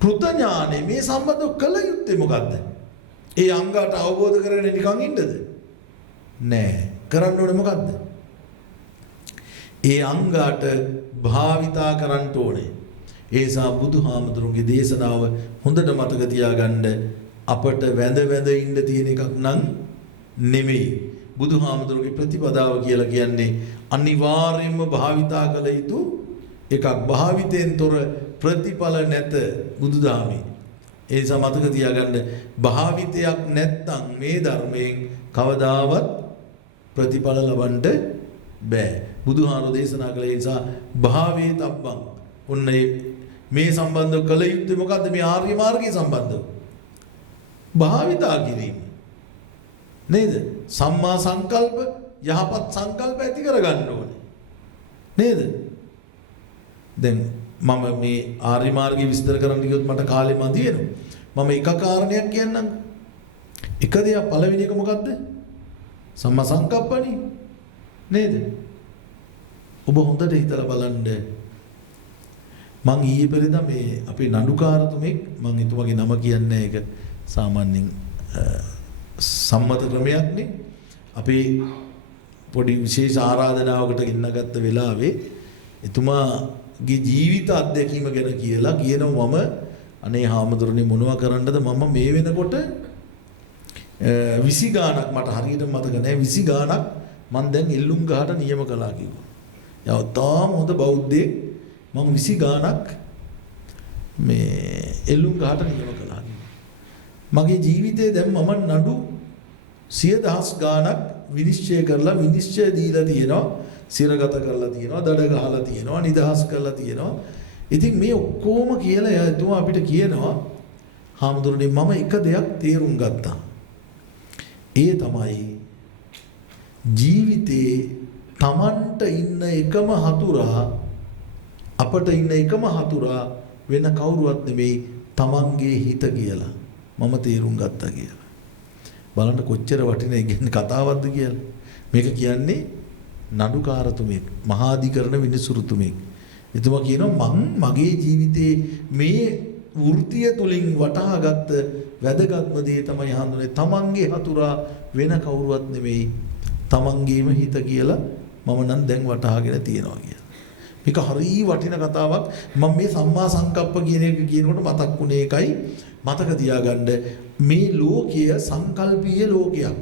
කෘත ඥානෙ මේ සම්බන්ධව කළ යුත්තේ මොකද්ද? ඒ අංග 8 අවබෝධ කරගෙන නිකන් ඉන්නද? නෑ. කරන්න ඕනේ මොකද්ද? ඒ අංග 8 භාවිතා කරන්න ඕනේ. ඒ නිසා බුදුහාමුදුරුවෝගේ දේශනාව හොඳට මතක තියාගන්න. අපට වැඳ වැඳ ඉන්න තියෙන එකක් නම් නෙමෙයි. බුදුහාමුදුරුවෝගේ ප්‍රතිපදාව කියලා කියන්නේ අනිවාර්යයෙන්ම භාවිතා කළ යුතු එකක්. භාවිතයෙන් තොර ප්‍රතිඵල නැත බුදුදහමේ. ඒ නිසා මතක තියාගන්න භාවිතයක් නැත්නම් මේ ධර්මයෙන් කවදාවත් ප්‍රතිඵල ලබන්න බෑ. බුදුහාමුදුරුවෝ දේශනා කළ නිසා භාවේ තබ්බං. ඔන්න මේ සම්බන්ධව කළ යුත්තේ මොකද්ද? මේ ආර්ය මාර්ගය සම්බන්ධව භාවිතා කිරීම. නේද? සම්මා සංකල්ප යහපත් සංකල්ප ඇති කරගන්න ඕනේ. නේද? දැන් මම මේ ආර්ය මාර්ගය විස්තර කරන්න ගියොත් මට කාලෙ මදි වෙනවා. මම එක කාරණයක් කියන්නම්. එක දෙයක් පළවෙනි එක මොකද්ද? සම්මා සංකප්පනේ. නේද? ඔබ හොඳට හිතලා බලන්න. මං ඊයේ පෙරේදා මේ අපේ නඩුකාරතුමෙක්, මං එතුමාගේ නම කියන්නේ ඒක සාමාන්‍යයෙන් සම්මත ක්‍රමයක්නේ. අපේ පොඩි විශේෂ ආරාධනාවකට ගෙන්නගත්ත වෙලාවේ එතුමාගේ ජීවිත අත්දැකීම ගැන කියලා කියනවා මම අනේ හාමුදුරනේ මොනවා කරන්නද මම මේ වෙනකොට 20 ගාණක් මට හරියට මතක නැහැ 20 ගාණක් මම දැන් එල්ලුම් ගහට නියම කළා කිව්වා. යා තාම හොඳ බෞද්ධයෙක් මම 20 ගාණක් මේ එල්ලුම් ගහට නියම කළා. මගේ ජීවිතේ දැන් මම නඩු 100,000 ගාණක් විනිශ්චය කරලා විනිශ්චය දීලා තියෙනවා, සිරගත කරලා තියෙනවා, දඩ ගහලා තියෙනවා, නිදහස් කරලා තියෙනවා. ඉතින් මේ ඔක්කොම කියලා එතුමා අපිට කියනවා හාමුදුරනේ මම එක දෙයක් තේරුම් ගත්තා. ඒ තමයි ජීවිතේ Tamanට ඉන්න එකම හතුරා අපට ඉන්න එකම හතුරා වෙන කවුරුවත් නෙමෙයි Tamanගේ හිත කියලා මම තේරුම් ගත්තා කියලා. බලන්න කොච්චර වටින ඉගෙන කතාවක්ද කියලා. මේක කියන්නේ නඩුකාරතුමෙක්, මහාධිකරණ විනිසුරුතුමෙක්. එතුමා කියනවා මං මගේ ජීවිතේ මේ වෘත්තිය තුලින් වටහාගත්ත වැදගත්ම දේ තමයි හඳුනේ Tamanගේ හතුරා වෙන කවුරුවත් නෙමෙයි තමන්ගේම හිත කියලා මම නම් දැන් වටහාගෙන තියෙනවා කියලා. මේක හරිය වටින කතාවක්. මම මේ සම්මා සංකප්ප කියන එක කියනකොට මතක් වුණේ එකයි. මතක තියාගන්න මේ ලෝකය සංකල්පීය ලෝකයක්.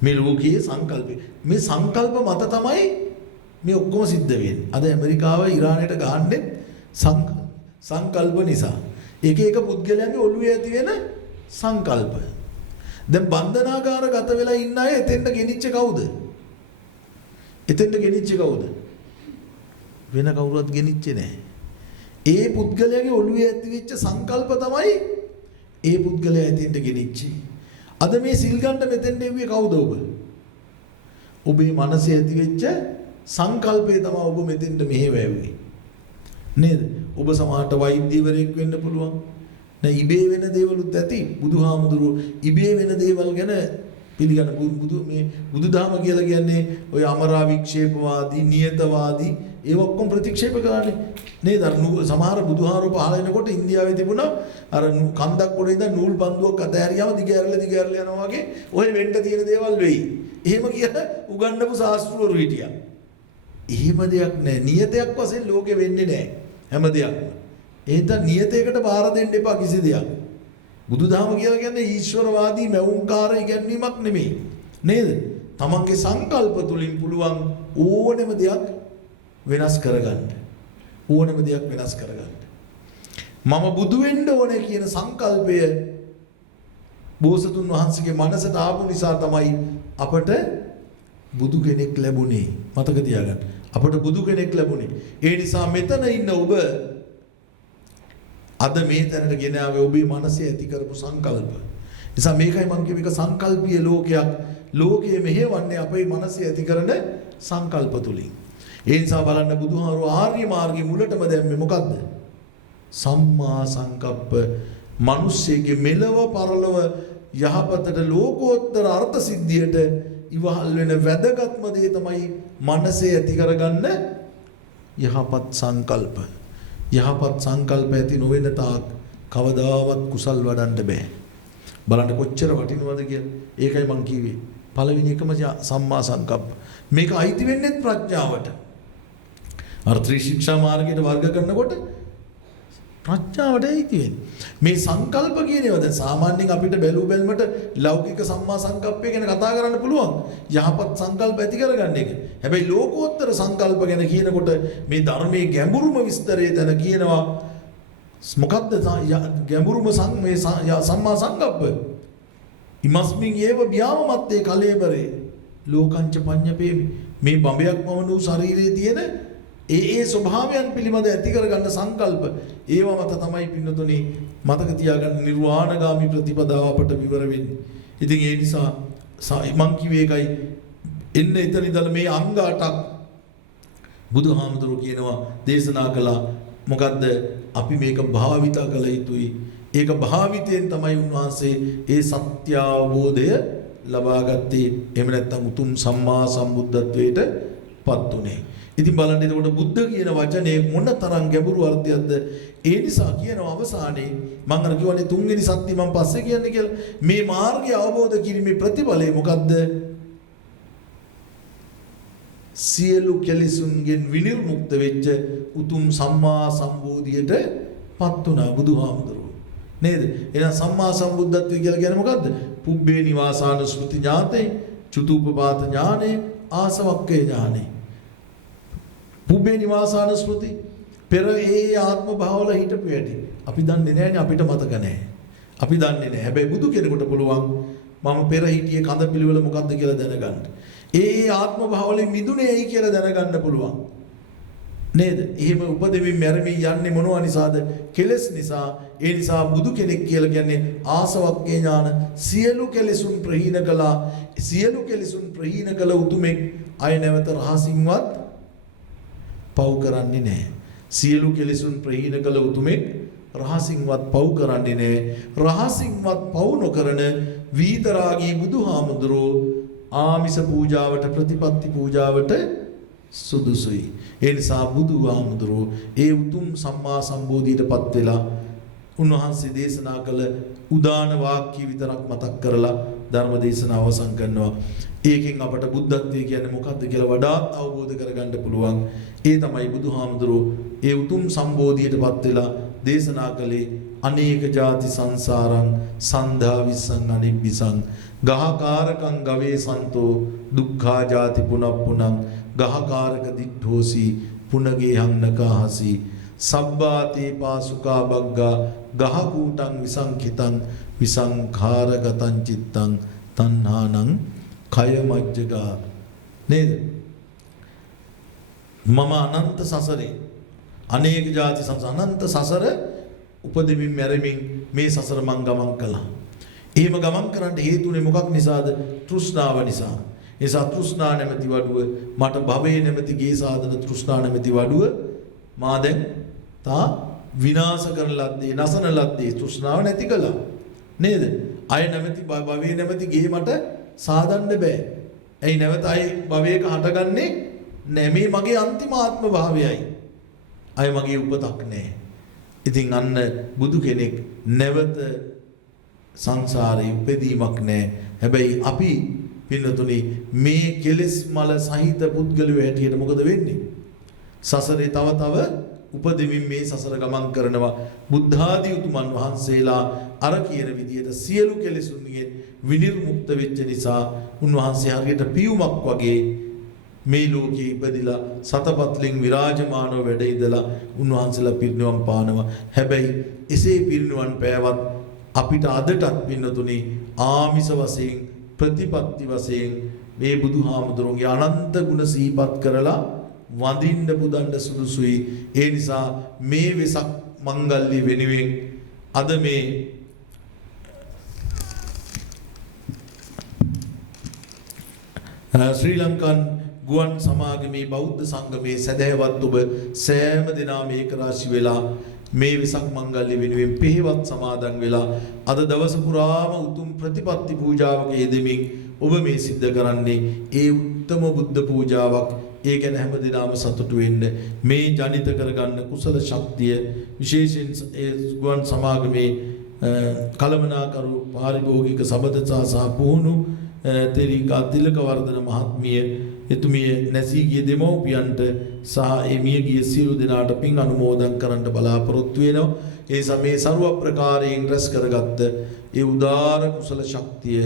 මේ ලෝකයේ සංකල්පය. මේ සංකල්ප මත තමයි මේ ඔක්කොම සිද්ධ වෙන්නේ. අද ඇමරිකාව ඉරානයට ගහන්නේ සංකල්ප නිසා. එක එක පුද්ගලයන්ගේ ඔළුවේ ඇති වෙන සංකල්ප. දැන් බන්ධනාගාර ගත වෙලා ඉන්න අය එතෙන්ට ගෙනිච්ච කවුද? එතෙන්ට ගෙනිච්ච කවුද? වෙන කවුරුවත් ගෙනිච්චේ නැහැ. ඒ පුද්ගලයාගේ ඔළුවේ ඇති වෙච්ච සංකල්ප තමයි ඒ පුද්ගලයා එතෙන්ට ගෙනිච්චේ. අද මේ සිල් ගන්න මෙතෙන්ට එව්වේ කවුද ඔබ? ඔබේ මනසේ ඇති වෙච්ච සංකල්පය තමයි ඔබ මෙතෙන්ට මෙහෙව ඇව්වේ. නේද? ඔබ සමහරට වෛද්‍යවරයෙක් වෙන්න පුළුවන්. නෑ ඉබේ වෙන දේවලුත් ඇති. බුදුහාමුදුරුවෝ ඉබේ වෙන දේවල් ගැන පිළිගන්න බුදුදහම කියලා කියන්නේ ඔය අමරා වික්ෂේපවාදී, නියතවාදී ඒ ඔක්කොම ප්‍රතික්ෂේප කරන්නේ. නේද? සමහර බුදුහාරෝ පහල වෙනකොට ඉන්දියාවේ තිබුණා අර කන්දක් උඩ ඉඳන් නූල් බන්දුවක් අතහැරියාම දිග ඇරලා යනවා වගේ ඔය වෙන්න තියෙන දේවල් වෙයි. එහෙම කියලා උගන්වපු ශාස්ත්‍රවරු හිටියා. එහෙම දෙයක් නැහැ. නියතයක් වශයෙන් ලෝකෙ වෙන්නේ නැහැ. හැම දෙයක්ම. එහෙනම් නියතයකට බාර දෙන්න එපා කිසි දෙයක්. බුදුදහම කියලා කියන්නේ ඊශ්වරවාදී මෞංකාර ඉගැන්වීමක් නෙමෙයි. නේද? තමන්ගේ සංකල්ප තුලින් පුළුවන් ඕනෙම දෙයක් වෙනස් කරගන්න. ඕනෙම දෙයක් වෙනස් කරගන්න. මම බුදු වෙන්න ඕනේ කියන සංකල්පය බෝසතුන් වහන්සේගේ මනසට ආපු නිසා තමයි අපට බුදු කෙනෙක් ලැබුණේ. මතක තියාගන්න. අපට බුදු කෙනෙක් ලැබුණේ. ඒ නිසා මෙතන ඉන්න ඔබ අද මේ තැනට ගෙන ආවේ ඔබේ මනසේ ඇති කරපු සංකල්ප. නිසා මේකයි මම කියව එක සංකල්පීය ලෝකයක්. ලෝකයේ මෙහෙවන්නේ අපේ මනසේ ඇති කරන සංකල්ප තුලින්. ඒ නිසා බලන්න බුදුහාරෝ ආර්ය මාර්ගයේ මුලටම දැම්මේ මොකද්ද? සම්මා සංකප්ප. මිනිස්සෙගේ මෙලව පරලව යහපතට ලෝකෝත්තර අර්ථ සිද්ධියට ඉවහල් වෙන වැදගත්ම දේ තමයි මනසේ ඇති කරගන්න යහපත් සංකල්ප. යහපත් සංකල්ප ඇති නොවන තාක් කවදාවත් කුසල් වඩන්න බෑ. බලන්න කොච්චර වටිනවද කියලා. ඒකයි මං කිව්වේ. පළවෙනි එකම සම්මා සංකප්ප. මේක අයිති වෙන්නේ ප්‍රඥාවට. අර ත්‍රිශික්ෂා මාර්ගයට වර්ග කරනකොට ප්‍රඥාවට අයිති වෙන්නේ. මේ සංකල්ප කියන ඒවා දැන් සාමාන්‍යයෙන් අපිට බැලු බැලමට ලෞකික සම්මා සංකප්පය ගැන කතා කරන්න පුළුවන්. යහපත් සංකල්ප ඇති කරගන්න එක. හැබැයි ලෝකෝත්තර සංකල්ප ගැන කියනකොට මේ ධර්මයේ ගැඹුරුම විස්තරය දැන කියනවා මොකද්ද ගැඹුරුම සම්මා සංකප්ප? ඉමස්මින් ඒව ව්‍යාමමත්තේ කලේබරේ ලෝකංච පඤ්ඤපේ මේ බඹයක් වවනු ශරීරයේ තියෙන ඒ ස්වභාවයන් පිළිබඳ ඇති කරගන්න සංකල්ප ඒව මත තමයි පින්නතුනි මතක තියාගන්න නිර්වාණගාමි ප්‍රතිපදාව අපට විවර වෙන්නේ. ඉතින් ඒ නිසා මං කිව්වේ එකයි එන්න එතන ඉඳලා මේ අංග 8ක් බුදුහාමුදුරුවෝ කියනවා දේශනා කළා. මොකද්ද? අපි මේක භාවිත කළ යුතුයි. ඒක භාවිතයෙන් තමයි උන්වහන්සේ ඒ සත්‍ය අවබෝධය ලබා ගත්තේ. එහෙම නැත්නම් උතුම් සම්මා සම්බුද්ධත්වයට පත් උනේ. ඉතින් බලන්න එතකොට බුද්ධ කියන වචනේ මොන තරම් ගැඹුරු අර්ථයක්ද? ඒ නිසා කියනවා අවසානයේ මම අර කියවනේ තුන්වෙනි සත්‍ය මම පස්සේ කියන්නේ කියලා. මේ මාර්ගය අවබෝධ කිරීමේ ප්‍රතිඵලය මොකද්ද? සියලු කෙලෙසුන්ගෙන් විනිර්මුක්ත වෙච්ච උතුම් සම්මා සම්බෝධියට පත් වුණා බුදුහාමුදුරුවෝ. නේද? එහෙනම් සම්මා සම්බුද්ධත්වය කියලා කියන්නේ මොකද්ද? පුබ්බේ නිවාසානුස්මෘති ඥාතේ, චුතූපපාත ඥානේ, ආසවක්කේ ඥානේ. පුබ්බේ නිවාසානුස්මෘති පෙර ඒ ආත්ම භාවවල හිටපු ඇති. අපි දන්නේ නැහැනේ, අපිට මතක නැහැ. අපි දන්නේ නැහැ. හැබැයි බුදු කෙනෙකුට පුළුවන් මම පෙර හිටියේ කඳ පිළිවෙල මොකද්ද කියලා දැනගන්න. ඒ ආත්ම භාවවලින් මිදුනේ ඇයි කියලා දැනගන්න පුළුවන්. නේද? එහෙම උපදෙමින් මැරෙමින් යන්නේ මොනවා නිසාද? කෙලෙස් නිසා. ඒ නිසා බුදු කෙනෙක් කියලා කියන්නේ ආසවක්කේ ඥාන සියලු කෙලෙසුන් ප්‍රහීන කළා. සියලු කෙලෙසුන් ප්‍රහීන කළ උතුමෙක් අය නැවත රහසින්වත් පව් කරන්නේ නැහැ. සියලු කෙලෙසුන් ප්‍රහීන කළ උතුමෙක් රහසින්වත් පව් කරන්නේ නැහැ. රහසින්වත් පව් නොකරන විතරාගී බුදුහාමුදුරෝ ආමිස පූජාවට ප්‍රතිපත්ති පූජාවට සුදුසුයි. ඒ නිසා බුදුහාමුදුරෝ ඒ උතුම් සම්මා සම්බෝධියටපත් වෙලා උන්වහන්සේ දේශනා කළ උදාන වාක්‍ය විතරක් මතක් කරලා ධර්ම දේශනාව අවසන් කරනවා. ඒකෙන් අපට බුද්ධත්වයේ කියන්නේ මොකක්ද කියලා වඩාත් අවබෝධ කරගන්න පුළුවන්. ඒ තමයි බුදුහාමුදුරුවෝ ඒ උතුම් සම්බෝධියටපත් වෙලා දේශනා කළේ අනේක ಜಾති සංසාරං සන්ධා විස්සං අනිබ්බිසං ගහකාරකං ගවේ සන්තෝ දුක්ඛා ಜಾති පුනප්පුනං ගහකාරක දිට්ඨෝසි පුනගේ හන්නකාහසි සබ්බාතේ පාසුකා බග්ගා ගහකූටං විසංඛිතං විසංඛාරගතං චිත්තං තණ්හානං කය මජ්ජගා නේද මම අනන්ත සසරේ අනේක ಜಾති අනන්ත සසර උපදෙමින් මැරෙමින් මේ සසර මං ගමන් කළා. එහෙම ගමන් කරන්න හේතුනේ මොකක් නිසාද? තෘෂ්ණාව නිසා. ඒ නිසා තෘෂ්ණා නැමැති වඩුව මට භවයේ නැමැති ගේ සාධන තෘෂ්ණා නැමැති වඩුව මා දැන් තා විනාශ කරන ලද්දේ නසන ලද්දේ තෘෂ්ණාව නැති කළා. නේද? අය නැමැති භවයේ නැමැති ගේ මට සාදන්න බෑ. ඇයි නැවත අය භවයක හටගන්නේ නැහැ. මේ මගේ අන්තිම ආත්ම භාවයයි. අය මගේ උපතක් නැහැ. ඉතින් අන්න බුදු කෙනෙක් නැවත සංසාරේ උපදීමක් නැහැ. හැබැයි අපි පින්නතුනි මේ කෙලෙස් මල සහිත පුද්ගලයෝ හැටියට මොකද වෙන්නේ? සසරේ තව තව උපදෙමින් මේ සසර ගමන් කරනවා. බුද්ධ ආදී උතුමන් වහන්සේලා අර කියන විදිහට සියලු කෙලෙසුන්ගෙන් විනිර්මුක්ත වෙච්ච නිසා උන්වහන්සේ හරියට පියුමක් වගේ මේ ලෝකේ ඉපදිලා සතපත්ලෙන් විරාජමානව වැඩ ඉඳලා උන්වහන්සේලා පිරිනිවන් පානවා. හැබැයි එසේ පිරිනිවන් පෑවත් අපිට අදටත් පින්නතුනි ආමිස වශයෙන් ප්‍රතිපත්ති වශයෙන් මේ බුදුහාමුදුරුවන්ගේ අනන්ත ගුණ සිහිපත් කරලා වඳින්න පුදන්න සුදුසුයි. ඒ නිසා මේ වෙසක් මංගල්‍ය වෙනුවෙන් අද මේ ශ්‍රී ලංකන් ගුවන් සමාගමේ බෞද්ධ සංගමේ සදහැවත් ඔබ සෑම දිනම ඒක රාශි වෙලා මේ වෙසක් මංගල්‍ය වෙනුවෙන් පිළිවෙත් සමාදන් වෙලා අද දවස පුරාම උතුම් ප්‍රතිපත්ති පූජාවක යෙදෙමින් ඔබ මේ සිද්ධ කරන්නේ ඒ උත්තම බුද්ධ පූජාවක්. ඒ ගැන හැම දිනම සතුටු වෙන්න මේ ජනිත කරගන්න කුසල ශක්තිය විශේෂයෙන් ඒ ගුවන් සමාගමේ කළමනාකරු පාරිභෝගික සබඳතා සහ පුහුණු තෙරිකා තිලකවර්ධන මහත්මිය එතුමිය නැසී ගිය දෙමව්පියන්ට සහ ඒ මිය ගිය සියලු දෙනාට පින් අනුමෝදන් කරන්න බලාපොරොත්තු වෙනවා. ඒ සමේ ਸਰව ප්‍රකාරයෙන් රැස් කරගත්ත ඒ උදාර කුසල ශක්තිය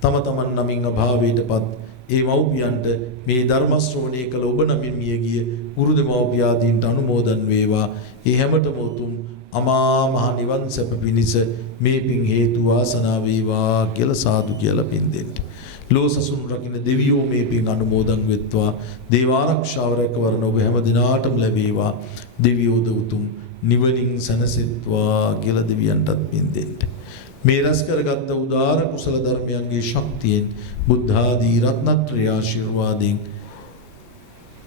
තම තමන් නමින් අභාවයටපත් ඒ මව්පියන්ට මේ ධර්ම ශ්‍රවණය කළ ඔබ නමින් මිය ගිය ගුරු දෙමව්පියාදීන්ට අනුමෝදන් වේවා. ඒ හැමතෙම උතුම් අමා මහ නිවන් සැප පිණිස මේ පින් හේතු වාසනා වේවා කියලා සාදු කියලා පින් දෙන්න. ලෝසසුන් රකින්න දෙවියෝ මේ පින් අනුමෝදන් වෙත්වා. දේව ආරක්ෂාව රැකවරණ ඔබ හැම දිනාටම ලැබේවා. දෙවියෝද උතුම් නිවනින් සැනසෙත්වා කියලා දෙවියන්ටත් පින් දෙන්න. මේ රැස් කරගත් උදාර කුසල ධර්මයන්ගේ ශක්තියෙන් බුද්ධ ආදී රත්නත්‍රය ආශිර්වාදයෙන්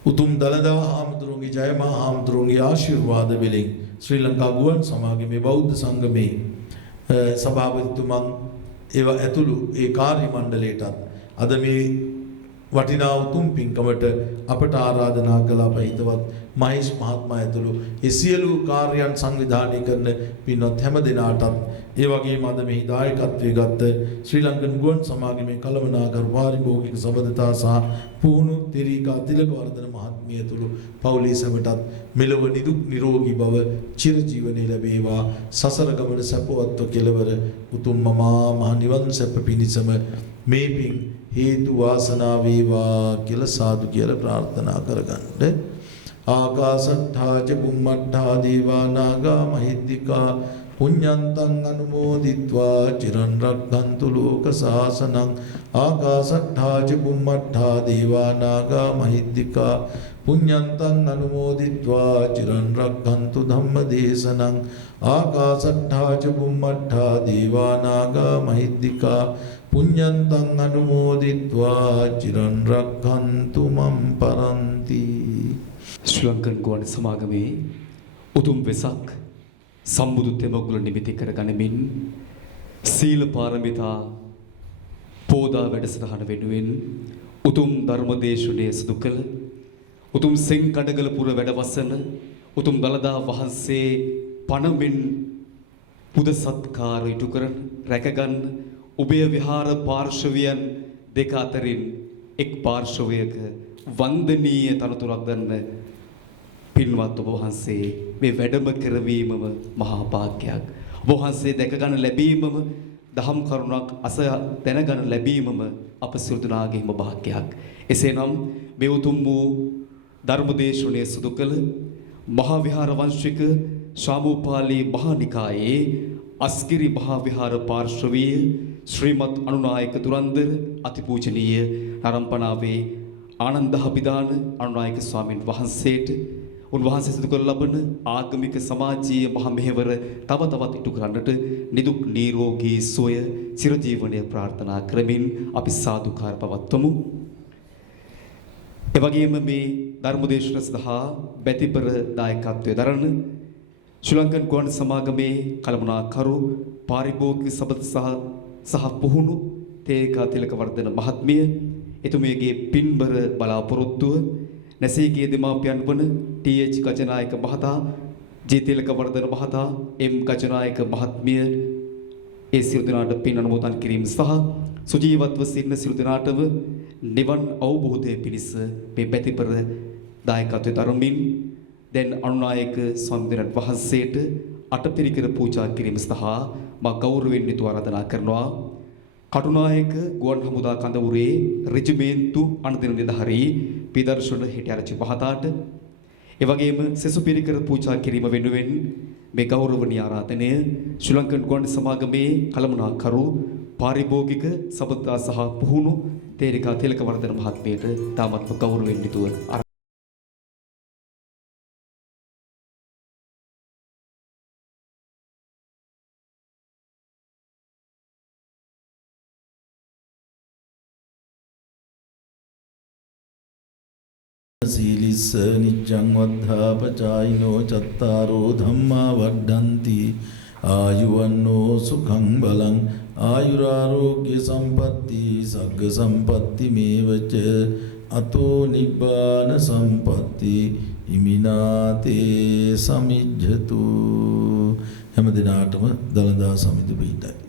උතුම් දලදා හාමුදුරුවන්ගේ ජයමහා හාමුදුරුවන්ගේ ආශිර්වාද වලින් ශ්‍රී ලංකා ගුවන් සමාගමේ බෞද්ධ සංගමේ සභාපතිතුමන් ඒව ඇතුළු ඒ කාර්ය මණ්ඩලයටත් අද මේ වටිනා උතුම් පින්කමට අපට ආරාධනා කළ අප හිතවත් මහේෂ් මහත්මයා ඇතුළු ඒ සියලු කාර්යයන් සංවිධානය කරන පින්වත් හැම දෙනාටත් ඒ වගේම අද මෙහි දායකත්වයේ ගත්ත ශ්‍රී ලංකන් ගුවන් සමාගමේ කළමනාකරු පාරිභෝගික සබඳතා සහ පුහුණු තෙරිකා තිලකවර්ධන මහත්මිය ඇතුළු පවුලේ සැමටත් මෙලොව නිදුක් නිරෝගී බව චිරජීවනයේ ලැබේවා. සසර ගමන සැපවත්ව කෙලවර උතුම් මහා මහ නිවන් සැප පිණිසම මේ පින් හේතු වාසනා වේවා කියලා සාදු කියලා ප්‍රාර්ථනා කරගන්න. ආකාසට්ඨා ච බුම්මට්ඨා දේවා නාග මහිද්దికා පුඤ්ඤන්තං අනුමෝදිත්වා චිරන් රක්ඛන්තු ලෝක සාසනං. ආකාසට්ඨා ච බුම්මට්ඨා දේවා නාග මහිද්దికා පුඤ්ඤන්තං අනුමෝදිත්වා චිරන් රක්ඛන්තු ධම්ම දේශනං. ආකාසට්ඨා ච බුම්මට්ඨා දේවා නාග මහිද්దికා පුඤ්ඤන්තං අනුමෝදිත්වා චිරන් රක්ඛන්තු මම් පරන්ති. ශ්‍රී ලංකන් ගුවන් සමාගමේ උතුම් වෙසක් සම්බුදු තෙමගුල නිමිති කරගනිමින් සීල පාරමිතා පෝදා වැඩසටහන වෙනුවෙන් උතුම් ධර්මදේශනය සිදු කළ උතුම් සෙන්කඩගල පුර වැඩවසන උතුම් දළදා වහන්සේ පණමින් පුද සත්කාර ඉටු කරන රැකගන්න උභය විහාර පාර්ශවයන් දෙක අතරින් එක් පාර්ශවයක වන්දනීය තනතුරක් ගන්න පින්වත් ඔබ වහන්සේ මේ වැඩම කරවීමම මහා භාග්‍යයක්. ඔබ වහන්සේ දැක ගන්න ලැබීමම දහම් කරුණක් අස දැනගන්න ලැබීමම අප සියලු දෙනාගේම භාග්‍යයක්. එසේනම් මේ උතුම් වූ ධර්මදේශනය සිදු කළ මහා විහාර වංශික ශාමූපාලි මහා නිකායේ අස්ගිරි මහා විහාර පාර්ශවීය ශ්‍රීමත් අනුනායක දුරන්දර අතිපූජනීය නරම්පනාවේ ආනන්ද අභිදාන අනුනායක ස්වාමින් වහන්සේට උන්වහන්සේ සිදු කර ලබන ආගමික සමාජීය මහ මෙහෙවර තව තවත් ඉටු කරන්නට නිදුක් නිරෝගී සුවය චිරජීවනය ප්‍රාර්ථනා කරමින් අපි සාදුකාර පවත්වමු. එවැගේම මේ ධර්මදේශන සඳහා බැතිපර දායකත්වයේ දරන ශ්‍රී ලංකන් ගුවන් සමාගමේ කළමනාකරු පාරිභෝගික සබඳ සහ පුහුණු තේකා තිලකවර්ධන මහත්මිය එතුමියගේ පින්බර බලාපොරොත්තුව නැසීගේ දෙමාපියන් වන ටීඑච් ගජනායක මහතා ජී තිලකවර්ධන මහතා එම් ගජනායක මහත්මිය ඒ සියලු දෙනාට පින් අනුමෝදන් කිරීම සහ සුජීවත්ව සිටින සියලු දෙනාටම නිවන් අවබෝධය පිණිස මේ බැතිපර දායකත්වයේ දරමින් දැන් අනුනායක ස්වාමීන් වහන්සේට අටපිරිකර පූජා කිරීම සඳහා මා ගෞරවයෙන් යුතුව ආරාධනා කරනවා. කටුනායක ගුවන් හමුදා කඳවුරේ රෙජිමේන්තු අනුදින නිලධාරී පිදර්ශන හිටිආරච්චි මහතාට එවැගේම සෙසු පිරිකර පූජා කිරීම වෙනුවෙන් මේ ගෞරවනීය ආරාධනය ශ්‍රී ලංකන් ගුවන් සමාගමේ කළමනාකරු පාරිභෝගික සබඳතා සහ පුහුණු තේරිකා තිලකවර්ධන මහත්මියට තාමත් ගෞරවයෙන් යුතුව සීලිස්ස නිච්ඡං වද්ධාපචායිනෝ චත්තාරෝ ධම්මා වඩ්ඩಂತಿ ආයුවන්නෝ සුඛං බලං ආයුරාෝග්‍ය සම්පatti සග්ග සම්පatti මේවච අතෝ නිබ්බාන සම්පatti ඉමිනාතේ සමිජ්ජතු. හැම දිනාටම දලදා සමිඳු පිහිටයි.